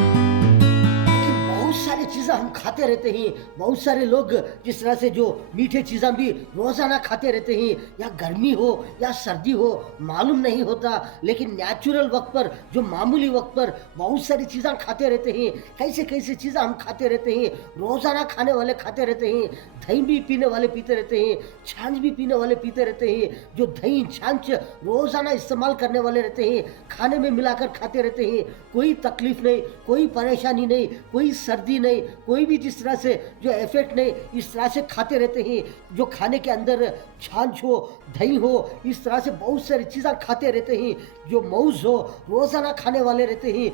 बहुत सारी चीज़ें हम खाते रहते हैं, बहुत सारे लोग जिस तरह से जो मीठे चीज़ें भी रोज़ाना खाते रहते हैं, या गर्मी हो या सर्दी हो मालूम नहीं होता, लेकिन नेचुरल वक्त पर, जो मामूली वक्त पर बहुत सारी चीज़ें खाते रहते हैं। कैसे कैसे चीज़ें हम खाते रहते हैं, रोज़ाना खाने वाले खाते रहते हैं, दही भी पीने वाले पीते रहते हैं, छाछ भी पीने वाले पीते रहते हैं। जो दही छाछ रोज़ाना इस्तेमाल करने वाले रहते हैं, खाने में मिलाकर खाते रहते हैं, कोई तकलीफ नहीं, कोई परेशानी नहीं, कोई सर्दी नहीं, कोई भी जिस तरह से जो इफेक्ट नहीं, इस तरह से खाते रहते हैं। जो खाने के अंदर छाछ हो, दही हो, इस तरह से बहुत सारी चीज़ें खाते रहते हैं। जो मौज हो, रोज़ाना खाने वाले रहते हैं,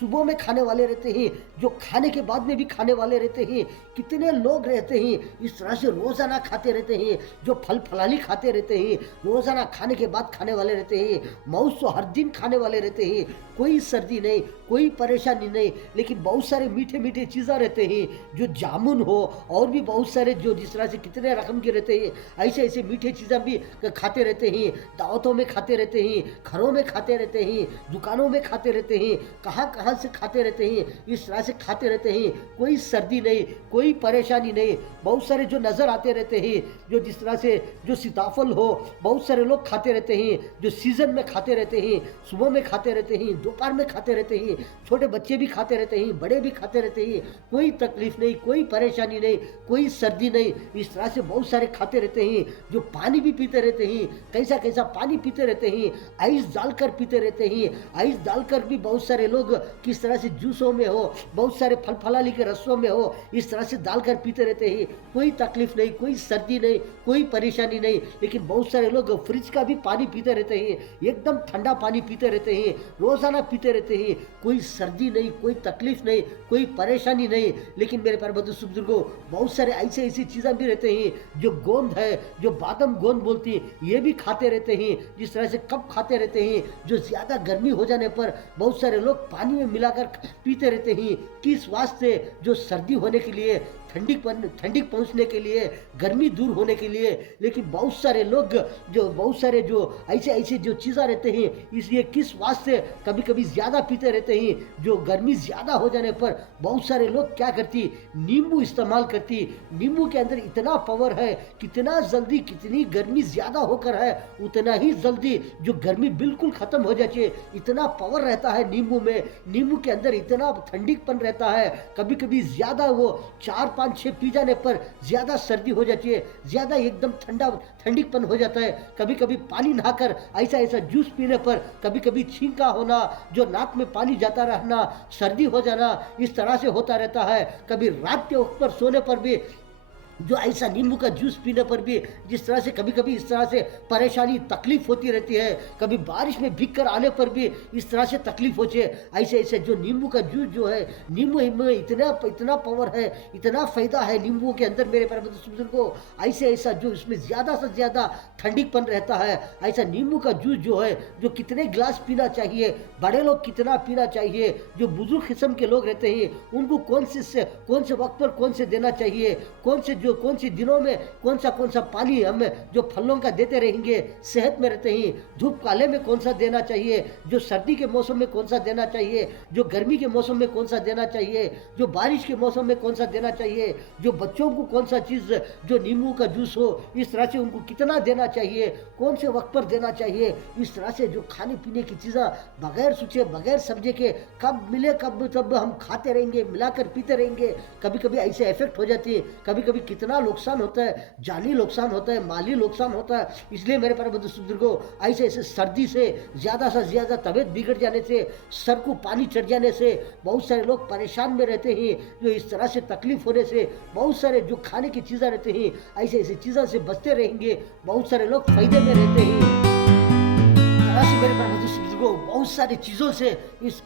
सुबह में खाने वाले रहते हैं, जो खाने के बाद में भी खाने वाले रहते हैं। कितने लोग रहते हैं इस तरह से रोज़ाना खाते रहते हैं, जो फल फलाली खाते रहते हैं, रोज़ाना खाने के बाद खाने वाले रहते हैं, मौज तो हर दिन खाने वाले रहते हैं। कोई सर्दी नहीं, कोई परेशानी नहीं, लेकिन बहुत सारे मीठे मीठे चीज़ें रहते हैं, जो जामुन हो और भी बहुत सारे जो जिस तरह से कितने रकम के रहते हैं, ऐसे ऐसे मीठे चीज़ें भी खाते रहते हैं। दावतों में खाते रहते हैं, घरों में खाते रहते हैं, दुकानों में खाते रहते हैं, कहाँ कहाँ से खाते रहते हैं, इस तरह से खाते रहते हैं। कोई सर्दी नहीं, कोई परेशानी नहीं। बहुत सारे जो नज़र आते रहते हैं, जो जिस तरह से जो सीताफल हो, बहुत सारे लोग खाते रहते हैं, जो सीज़न में खाते रहते हैं, सुबह में खाते रहते हैं, दोपहर में खाते रहते हैं, छोटे बच्चे भी खाते रहते हैं, बड़े भी खाते रहते हैं। कोई कोई तकलीफ नहीं, कोई परेशानी नहीं, कोई सर्दी नहीं। इस तरह से बहुत सारे खाते रहते हैं, जो पानी भी पीते रहते हैं, कैसा कैसा पानी पीते रहते हैं, आइस डालकर पीते रहते हैं। आइस डालकर भी बहुत सारे लोग किस तरह से जूसों में हो, बहुत सारे फल फलाली के रसों में हो, इस तरह से डालकर पीते रहते हैं। कोई तकलीफ नहीं, कोई सर्दी नहीं, कोई परेशानी नहीं। लेकिन बहुत सारे लोग फ्रिज का भी पानी पीते रहते हैं, एकदम ठंडा पानी पीते रहते हैं, रोजाना पीते रहते हैं। कोई सर्दी नहीं, कोई तकलीफ नहीं, कोई परेशानी नहीं। लेकिन मेरे प्यारे बंधु बुजुर्गों, बहुत सारे ऐसे ऐसी चीज़ें भी रहते हैं जो गोंद है, जो बादाम गोंद बोलती है, ये भी खाते रहते हैं। जिस तरह से कब खाते रहते हैं, जो ज़्यादा गर्मी हो जाने पर बहुत सारे लोग पानी में मिलाकर पीते रहते हैं। किस वास्ते? जो सर्दी होने के लिए, ठंडी पहुंचने के लिए, गर्मी दूर होने के लिए। लेकिन बहुत सारे लोग जो ऐसे ऐसे जो चीज़ें रहते हैं, इसलिए किस वास्ते कभी कभी ज़्यादा पीते रहते हैं। जो गर्मी ज़्यादा हो जाने पर बहुत सारे लोग क्या करती, नींबू इस्तेमाल करती। नींबू के अंदर इतना पावर है, कितना जल्दी, कितनी गर्मी ज़्यादा होकर है उतना ही जल्दी जो गर्मी बिल्कुल ख़त्म हो जाती है। इतना पावर रहता है नींबू में, नींबू के अंदर इतना ठंडीपन रहता है। कभी कभी ज़्यादा वो 4-5-6 पी जाने पर ज़्यादा सर्दी हो जाती है, ज़्यादा एकदम ठंडीपन हो जाता है। कभी कभी पानी नहाकर ऐसा ऐसा जूस पीने पर कभी कभी छींका होना, जो नाक में पानी जाता रहना, सर्दी हो जाना, इस तरह से होता रहता है। कभी रात के वक्त पर सोने पर भी जो ऐसा नींबू का जूस पीने पर भी जिस तरह से कभी कभी इस तरह से परेशानी तकलीफ होती रहती है। कभी बारिश में भीग कर आने पर भी इस तरह से तकलीफ होती है। ऐसे ऐसे जो नींबू का जूस जो है, नींबू में इतना पावर है, इतना फ़ायदा है नींबू के अंदर मेरे प्यारे बुजुर्ग को। ऐसे ऐसा जो इसमें ज़्यादा से ज़्यादा ठंडीपन रहता है। ऐसा नींबू का जूस जो है, जो कितने गिलास पीना चाहिए, बड़े लोग कितना पीना चाहिए, जो बुजुर्ग किस्म के लोग रहते हैं उनको कौन से वक्त पर कौन से देना चाहिए, कौन सी दिनों में कौन सा पानी हम जो फलों का देते रहेंगे, सेहत में रहते हैं। धूप काले में कौन सा देना चाहिए, जो सर्दी के मौसम में कौन सा देना चाहिए, जो गर्मी के मौसम में कौन सा देना चाहिए, जो बारिश के मौसम में कौन सा देना चाहिए, जो बच्चों को कौन सा चीज़ जो नींबू का जूस हो इस तरह से उनको कितना देना चाहिए, कौन से वक्त पर देना चाहिए। इस तरह से जो खाने पीने की चीज़ें बगैर सोचे, बगैर समझे के कब मिले तब हम खाते रहेंगे, मिलाकर पीते रहेंगे। कभी कभी ऐसे इफेक्ट हो जाती है, कभी कभी कितना नुकसान होता है, जानी नुकसान होता है, माली नुकसान होता है। इसलिए मेरे प्यारे बंधु बुजुर्गों, ऐसे ऐसे सर्दी से ज़्यादा तबीयत बिगड़ जाने से, सर को पानी चढ़ जाने से बहुत सारे लोग परेशान में रहते हैं। जो इस तरह से तकलीफ होने से बहुत सारे जो खाने की चीज़ें रहते हैं, ऐसे ऐसी चीज़ों से बचते रहेंगे, बहुत सारे लोग फायदे में रहते हैं। मेरे बुजुर्गों, बहुत सारी चीज़ों से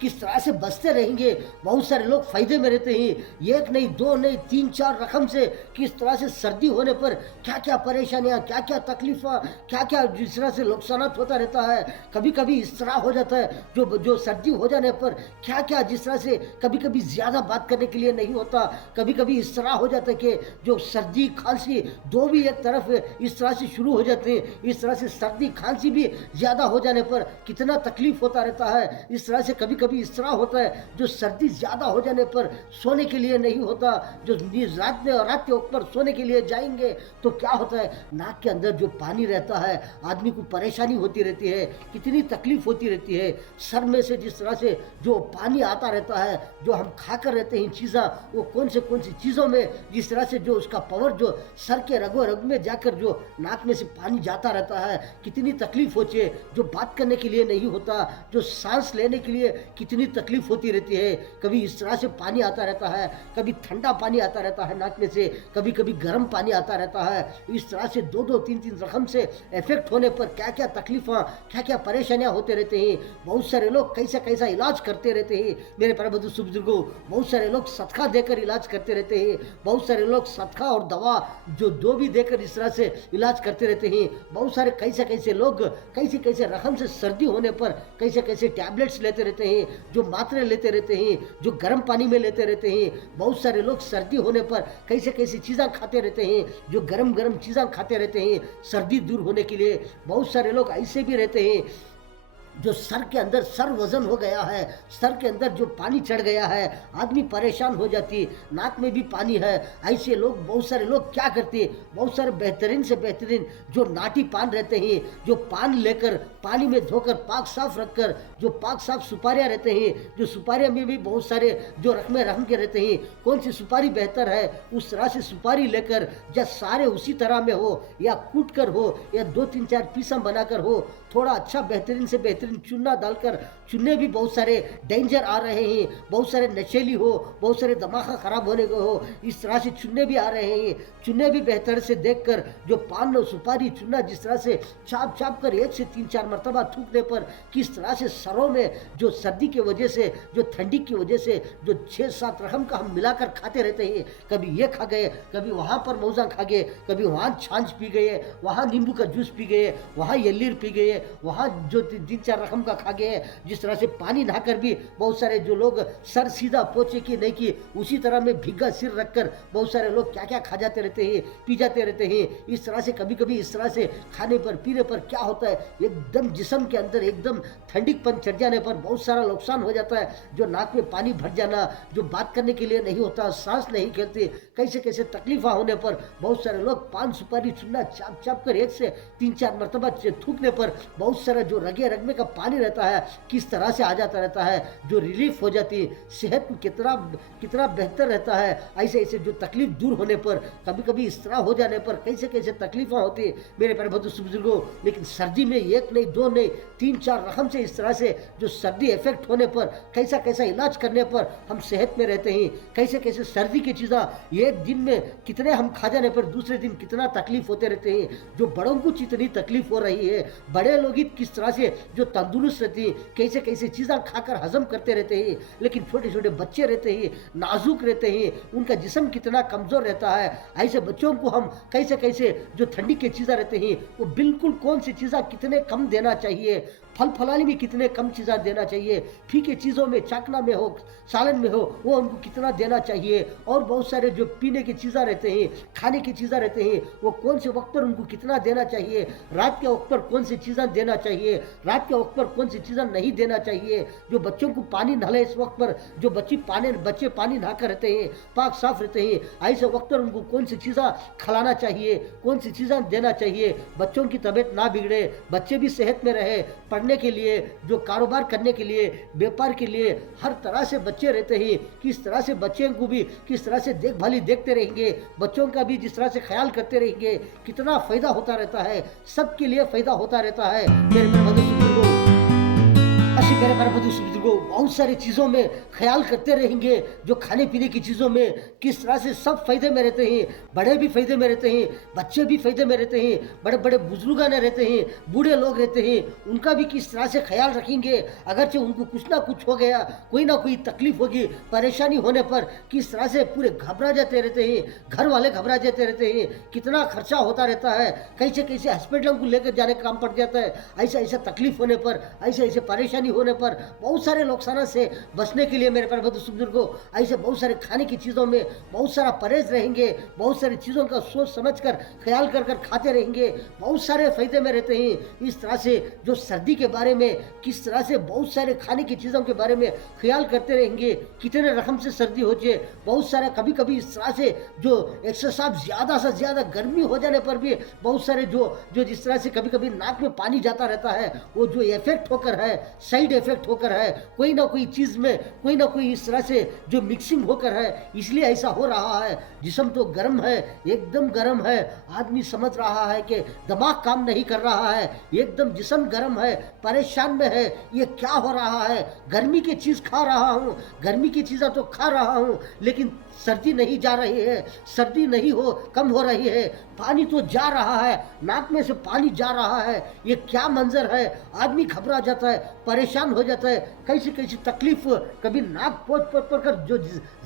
किस तरह से बचते रहेंगे, बहुत सारे लोग फायदे में रहते हैं। एक नहीं, दो नहीं, 3-4 रकम से किस तरह से सर्दी होने पर क्या क्या परेशानियाँ, क्या क्या तकलीफा, क्या क्या जिस तरह से नुकसान होता रहता है। कभी कभी इस तरह हो जाता है जो सर्दी हो जाने पर क्या क्या जिस तरह से कभी कभी ज़्यादा बात करने के लिए नहीं होता। कभी कभी इस तरह हो जाता है कि जो सर्दी खांसी दो भी एक तरफ इस तरह से शुरू हो जाते हैं। इस तरह से सर्दी खांसी भी ज़्यादा हो जाने पर कितना तकलीफ होता रहता है। इस तरह से कभी कभी इस तरह होता है जो सर्दी ज़्यादा हो जाने पर सोने के लिए नहीं होता। जो रात के ऊपर सोने के लिए जाएंगे तो क्या होता है, नाक के अंदर जो पानी रहता है, आदमी को परेशानी होती रहती है, कितनी तकलीफ होती रहती है। सर में से जिस तरह से जो पानी आता रहता है, जो हम खाकर रहते हैं चीज़ें, वो कौन सी चीज़ों में जिस तरह से जो उसका पावर जो सर के रगों रग में जाकर जो नाक में से पानी जाता रहता है, कितनी तकलीफ होती है। जो बात करने के लिए नहीं होता, जो सांस लेने के लिए कितनी तकलीफ होती रहती है। कभी इस तरह से पानी आता रहता है, कभी ठंडा पानी आता रहता है नाक में से, कभी कभी गर्म पानी आता रहता है। इस तरह से 2-3 रकम से इफेक्ट होने पर क्या क्या तकलीफां, क्या क्या परेशानियां होते रहते हैं। बहुत सारे लोग कैसा इलाज करते रहते हैं। मेरे प्यारे बंधु बुजुर्गों, बहुत सारे लोग सदका देकर इलाज करते रहते हैं। बहुत सारे लोग सदका और दवा जो दो भी देकर इस तरह से इलाज करते रहते हैं। बहुत सारे कैसे लोग कैसे रकम से सर्दी होने पर कैसे टैबलेट्स लेते रहते हैं, जो मात्रे लेते रहते हैं, जो गर्म पानी में लेते रहते हैं। बहुत सारे लोग सर्दी होने पर कैसे चीज़ें खाते रहते हैं, जो गर्म चीज़ें खाते रहते हैं सर्दी दूर होने के लिए। बहुत सारे लोग ऐसे भी रहते हैं जो सर के अंदर सर वजन हो गया है, सर के अंदर जो पानी चढ़ गया है, आदमी परेशान हो जाती, नाक में भी पानी है। ऐसे लोग, बहुत सारे लोग क्या करते, बहुत सारे बेहतरीन से बेहतरीन जो नाटी पान रहते हैं, जो पान लेकर पानी में धोकर पाक साफ रखकर, जो पाक साफ सुपारियाँ रहते हैं, जो सुपारियाँ में भी बहुत सारे जो रकमे रकम के रहते हैं, कौन सी सुपारी बेहतर है, उस तरह से सुपारी लेकर जब सारे उसी तरह में हो, या कूट कर हो, या 2-3-4 पीसा बनाकर हो, थोड़ा अच्छा बेहतरीन से बेहतरीन चूना डालकर, चूने भी बहुत सारे डेंजर आ रहे हैं, बहुत सारे नशेली हो, बहुत सारे दिमाग खराब होने को हो, इस तरह से चूने भी आ रहे हैं। चूने भी बेहतर से देखकर जो पान और सुपारी चूना जिस तरह से चाप चाप कर 1 से 3-4 मरतबा थूकने पर किस तरह से सरों में जो सर्दी की वजह से, जो ठंडी की वजह से जो 6-7 रकम का हम मिलाकर खाते रहते हैं, कभी ये खा गए, कभी वहाँ पर मौजा खा गए, कभी वहाँ छाछ पी गए, वहाँ नींबू का जूस पी गए, वहाँ यल्लीर पी गए, वहाँ जो 3-4 रकम का खा गए। जिस तरह से पानी नहाकर भी बहुत सारे जो लोग सर सीधा पोछे की नहीं की, उसी तरह में भीगा सिर रखकर बहुत सारे लोग क्या क्या खा जाते रहते हैं, पी जाते रहते हैं। इस तरह से कभी कभी इस तरह से खाने पर पीने पर क्या होता है, एकदम जिस्म के अंदर एकदम ठंडीपन चढ़ जाने पर बहुत सारा नुकसान हो जाता है। जो नाक में पानी भर जाना, जो बात करने के लिए नहीं होता, सांस नहीं खेलते, कैसे कैसे तकलीफा होने पर बहुत सारे लोग पान सुपारी चुना चाप चाप कर 1 से 3-4 मरतबा थूकने पर बहुत सारा जो रगे रगमे का पानी रहता है किस तरह से आ जाता रहता है, जो रिलीफ हो जाती है, सेहत में कितना कितना बेहतर रहता है। ऐसे ऐसे जो तकलीफ दूर होने पर, कभी कभी इस तरह हो जाने पर कैसे कैसे तकलीफें होती है मेरे प्यारे बुजुर्गों। लेकिन सर्दी में 1 नहीं 2 नहीं 3-4 रकम से इस तरह से जो सर्दी इफेक्ट होने पर कैसा कैसा इलाज करने पर हम सेहत में रहते हैं, कैसे कैसे सर्दी की चीज़ें एक दिन में कितने हम खा जाने पर दूसरे दिन कितना तकलीफ होते रहते हैं। जो बड़ों को जितनी तकलीफ हो रही है, बड़े लोग ही किस तरह से जो तंदुरुस्त रहती है, कैसे कैसे चीज़ें खाकर हजम करते रहते हैं। लेकिन छोटे छोटे बच्चे रहते हैं, नाजुक रहते हैं, उनका जिस्म कितना कमज़ोर रहता है। ऐसे बच्चों को हम कैसे कैसे जो ठंडी की चीज़ें रहते हैं वो बिल्कुल कौन सी चीज़ें कितने कम देना चाहिए, फल फलानी में कितने कम चीज़ें देना चाहिए, फीके चीज़ों में, चाकना में हो, सालन में हो, वो उनको कितना देना चाहिए, और बहुत सारे जो पीने की चीज़ें रहते हैं, खाने की चीज़ें रहते हैं, वो कौन से वक्त पर उनको कितना देना चाहिए, रात के वक्त पर कौन सी चीज़ें देना चाहिए, रात के वक्त पर कौन सी चीज़ें नहीं देना चाहिए। जो बच्चों को पानी नहले इस वक्त पर, जो बच्चे पानी नहाकर रहते हैं, पाक साफ रहते हैं, ऐसे वक्त पर उनको कौन सी चीज़ें खिलाना चाहिए, कौन सी चीज़ें देना चाहिए, बच्चों की तबीयत ना बिगड़े, बच्चे भी सेहत में रहे, पढ़ने के लिए, जो कारोबार करने के लिए, व्यापार के लिए, हर तरह से बच्चे रहते हैं। किस तरह से बच्चों को भी किस तरह से देखभाली देखते रहेंगे, बच्चों का भी जिस तरह से ख्याल करते रहेंगे, कितना फ़ायदा होता रहता है, सबके लिए फ़ायदा होता रहता है। मेरे प्यारे बुजुर्गों, बहुत सारी चीज़ों में ख्याल करते रहेंगे, जो खाने पीने की चीज़ों में किस तरह से सब फायदे में रहते हैं, बड़े भी फायदे में रहते हैं, बच्चे भी फायदे में रहते हैं, बड़े बड़े बुजुर्गाने रहते हैं, बूढ़े लोग रहते हैं, उनका भी किस तरह से ख्याल रखेंगे। अगरचे उनको कुछ ना कुछ हो गया, कोई ना कोई तकलीफ होगी, परेशानी होने पर किस तरह से पूरे घबरा जाते रहते हैं, घर वाले घबरा जाते रहते हैं, कितना खर्चा होता रहता है, कैसे कैसे हॉस्पिटलों को लेकर जाने का काम पड़ जाता है। ऐसा ऐसा तकलीफ होने पर, ऐसे ऐसे परेशानी होने पर बहुत सारे नुकसान से बचने के लिए मेरे प्यारे बुजुर्गों, ऐसे बहुत सारे खाने की चीज़ों में बहुत सारा परहेज रहेंगे, बहुत सारी चीज़ों का सोच समझकर ख्याल कर कर खाते रहेंगे, बहुत सारे फायदे में रहते हैं। इस तरह से जो सर्दी के बारे में किस तरह से बहुत सारे खाने की चीज़ों के बारे में ख्याल करते रहेंगे, कितने रकम से सर्दी हो जाए, बहुत सारा कभी कभी इस तरह से जो एक्सरसाइज ज़्यादा से ज़्यादा गर्मी हो जाने पर भी बहुत सारे जो जिस तरह से कभी कभी नाक में पानी जाता रहता है, वो जो इफेक्ट होकर है, साइड इफेक्ट होकर है, कोई ना कोई चीज़ में कोई ना कोई इस तरह से जो मिक्सिंग होकर है, इसलिए ऐसा हो रहा है। जिस्म तो गर्म है, एकदम गर्म है, आदमी समझ रहा है कि दिमाग काम नहीं कर रहा है, एकदम जिस्म गर्म है, परेशान में है, ये क्या हो रहा है, गर्मी की चीज़ खा रहा हूँ, गर्मी की चीज़ें तो खा रहा हूँ, लेकिन सर्दी नहीं जा रही है, सर्दी नहीं हो कम हो रही है, पानी तो जा रहा है, नाक में से पानी जा रहा है, ये क्या मंजर है। आदमी घबरा जाता है, परेशान परेशान हो जाता है, कैसी कैसी तकलीफ, कभी नाक पोछ पोछ पोछ कर जो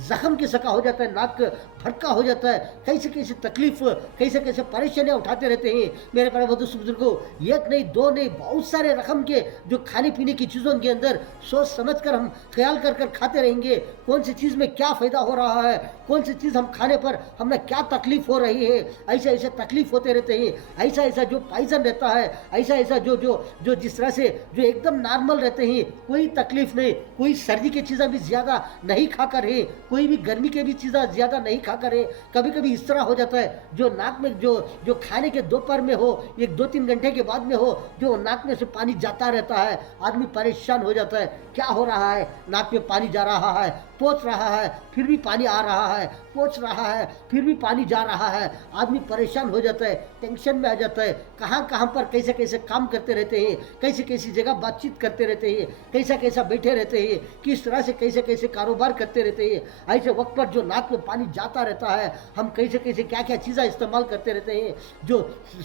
जख्म की सका हो जाता है, नाक भटका हो जाता है, कैसी कैसी तकलीफ, कैसे कैसे परेशानियां उठाते रहते हैं मेरे प्यारे बंधु बुजुर्गों। एक नहीं दो नहीं, बहुत सारे रकम के जो खाने पीने की चीज़ों के अंदर सोच समझ कर हम ख्याल कर कर खाते रहेंगे, कौन सी चीज़ में क्या फ़ायदा हो रहा है, कौन सी चीज़ हम खाने पर हमें क्या तकलीफ हो रही है, ऐसे ऐसे तकलीफ होते रहते हैं, ऐसा ऐसा जो पॉइजन रहता है, ऐसा ऐसा जो जो जो जिस तरह से जो एकदम नॉर्मल रहते हैं, कोई तकलीफ नहीं, कोई सर्दी की चीज़ें भी ज़्यादा नहीं खाकर है, कोई भी गर्मी के भी चीज़ें ज़्यादा नहीं खाकर है, कभी कभी इस तरह हो जाता है जो नाक में जो जो खाने के दोपहर में हो, एक 2-3 घंटे के बाद में हो, जो नाक में से पानी जाता रहता है, आदमी परेशान हो जाता है, क्या हो रहा है, नाक में पानी जा रहा है, पोंछ रहा है फिर भी पानी आ रहा है, पोंछ रहा है फिर भी पानी जा रहा है, आदमी परेशान हो जाता है, टेंशन में आ जाता है, कहाँ कहाँ पर कैसे कैसे काम करते रहते हैं, कैसी कैसी जगह बातचीत करते रहते हैं, कैसा कैसा बैठे रहते हैं, किस तरह से कैसे कैसे कारोबार करते रहते हैं, ऐसे वक्त पर जो नाक में पानी जाता रहता है, हम कैसे कैसे क्या क्या चीज़ें इस्तेमाल करते रहते हैं, जो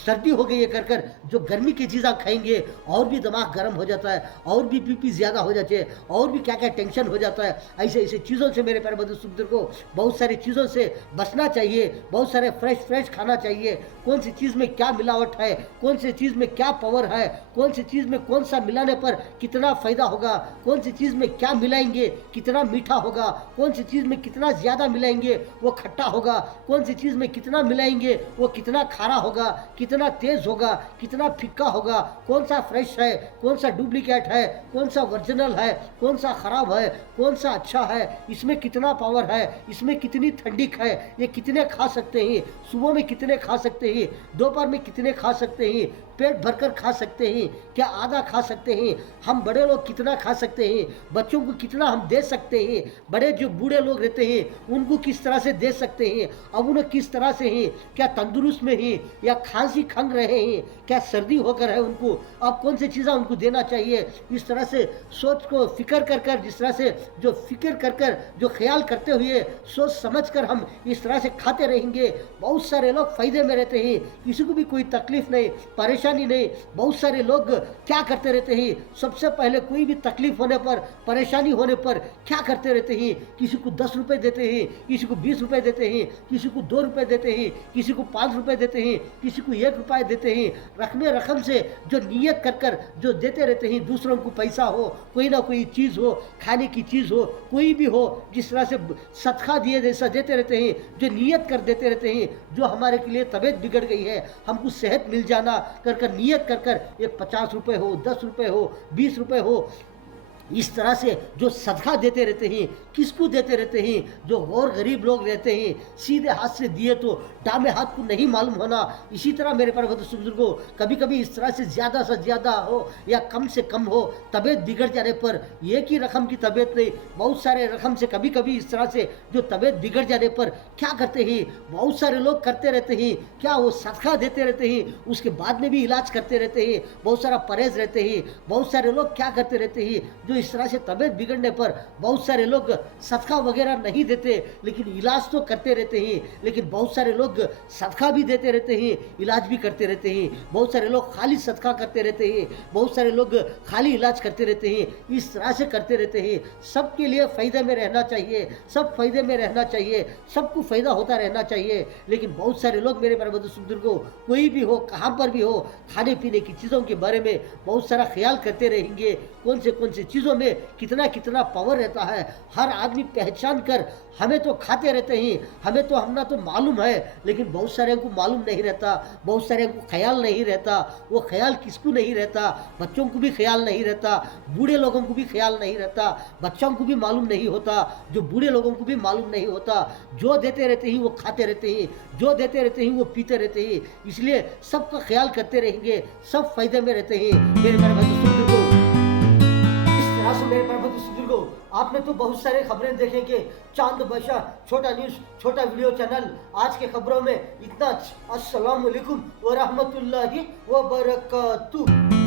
सर्दी हो गई है कर कर जो गर्मी की चीज़ें खाएंगे और भी दिमाग गर्म हो जाता है, और भी बीपी ज़्यादा हो जाती है, और भी क्या क्या टेंशन हो जाता है। ऐसे ऐसे चीज़ों से मेरे प्यारे बंधु को बहुत सारी चीज़ों से बचना चाहिए, बहुत सारे फ्रेश खाना चाहिए, कौन सी चीज़ में क्या मिलावट है, कौन सी चीज़ में क्या पावर है, कौन सी चीज़ में कौन सा मिलाने पर कितना फ़ायदा होगा, कौन सी चीज़ में क्या मिलाएंगे कितना मीठा होगा, कौन सी चीज़ में कितना ज़्यादा मिलाएंगे वो खट्टा होगा, कौन सी चीज़ में कितना मिलाएंगे वो कितना खारा होगा, कितना तेज़ होगा, कितना फिक्का होगा, कौन सा फ्रेश है, कौन सा डुप्लीकेट है, कौन सा ओरिजिनल है, कौन सा ख़राब है, कौन सा अच्छा है, इसमें कितना पावर है, इसमें कितनी ठंडिक है, ये कितने खा सकते हैं, सुबह में कितने खा सकते हैं, दोपहर में कितने खा सकते हैं, पेट भरकर खा सकते हैं, क्या आधा खा सकते हैं, हम बड़े लोग कितना खा सकते हैं, बच्चों को कितना हम दे सकते हैं, बड़े जो बूढ़े लोग रहते हैं उनको किस तरह से दे सकते हैं, अब उन्हें किस तरह से हैं, क्या तंदुरुस्त में हैं या खांसी खंग रहे हैं, क्या सर्दी होकर है उनको, अब कौन सी चीज़ें उनको देना चाहिए, इस तरह से सोच को फिक्र कर कर जिस तरह से जो फिक्र कर कर जो ख्याल करते हुए सोच समझ कर हम इस तरह से खाते रहेंगे, बहुत सारे लोग फ़ायदे में रहते हैं, किसी को भी कोई तकलीफ नहीं, परेशानी नहीं। बहुत सारे लोग क्या करते रहते हैं, सबसे पहले कोई भी तकलीफ होने पर, परेशानी होने पर क्या करते रहते हैं, किसी को 10 रुपये देते हैं, किसी को 20 रुपये देते हैं, किसी को 2 रुपये देते हैं, किसी को 5 रुपये देते हैं, किसी को 1 रुपया देते हैं, रखने रकम से जो नियत कर कर जो देते रहते हैं, दूसरों को पैसा हो, कोई ना कोई चीज़ हो, खाने की चीज़ हो, कोई भी हो, जिस तरह से सदका दिए जैसा देते रहते हैं, जो नियत कर देते रहते हैं, जो हमारे के लिए तबीयत बिगड़ गई है, हमको सेहत मिल जाना कर कर नियत कर कर, एक 50 रुपये हो, 10 रुपये हो, 20 रुपये हो, इस तरह से जो सदका देते रहते हैं, किसको देते रहते हैं, जो और गरीब लोग रहते हैं, सीधे हाथ से दिए तो दामे हाथ को नहीं मालूम होना। इसी तरह मेरे पर बुजुर्गों कभी कभी इस तरह से ज़्यादा हो या कम से कम हो, तबीयत बिगड़ जाने पर, एक ही रकम की तबीयत नहीं, बहुत सारे रकम से कभी कभी इस तरह से जो तबीयत बिगड़ जाने पर क्या करते हैं, बहुत सारे लोग करते रहते हैं, क्या वो सदका देते रहते हैं, उसके बाद में भी इलाज करते रहते हैं, बहुत सारा परहेज रहते हैं। बहुत सारे लोग क्या करते रहते हैं, जो इस तरह से तबीयत बिगड़ने पर बहुत सारे लोग सदका वगैरह नहीं देते, लेकिन इलाज तो करते रहते हैं, लेकिन बहुत सारे लोग सदका भी देते रहते हैं, इलाज भी करते रहते हैं। बहुत सारे लोग खाली सदका करते रहते हैं, बहुत सारे लोग खाली इलाज करते रहते हैं, इस तरह से करते रहते हैं। सबके लिए फ़ायदे में रहना चाहिए, सब फ़ायदे में रहना चाहिए, सबको फ़ायदा होता रहना चाहिए, लेकिन बहुत सारे लोग मेरे बड़े बुजुर्गों कोई भी हो, कहाँ पर भी हो, खाने पीने की चीज़ों के बारे में बहुत सारा ख्याल करते रहेंगे, कौन से चीज़ों में कितना कितना पावर रहता है, हर आदमी पहचान कर, हमें तो खाते रहते हैं, हमें तो हमना तो मालूम है, लेकिन बहुत सारे को मालूम नहीं रहता, बहुत सारे को ख्याल नहीं रहता। वो ख्याल किसको नहीं रहता, बच्चों को भी ख्याल नहीं रहता, बूढ़े लोगों को भी ख्याल नहीं रहता, बच्चों को भी मालूम नहीं होता, जो बूढ़े लोगों को भी मालूम नहीं होता। जो देते रहते हैं वो खाते रहते हैं, जो देते रहते हैं वो पीते रहते हैं, इसलिए सबका ख्याल करते रहेंगे, सब फायदे में रहते हैं। मेरे मेरे प्रभु बुजुर्गों आपने तो बहुत सारे खबरें देखेंगे, चांद बशा छोटा न्यूज़ छोटा वीडियो चैनल आज के खबरों में इतना। अस्सलाम वालेकुम व रहमतुल्लाहि व बरकातुहू।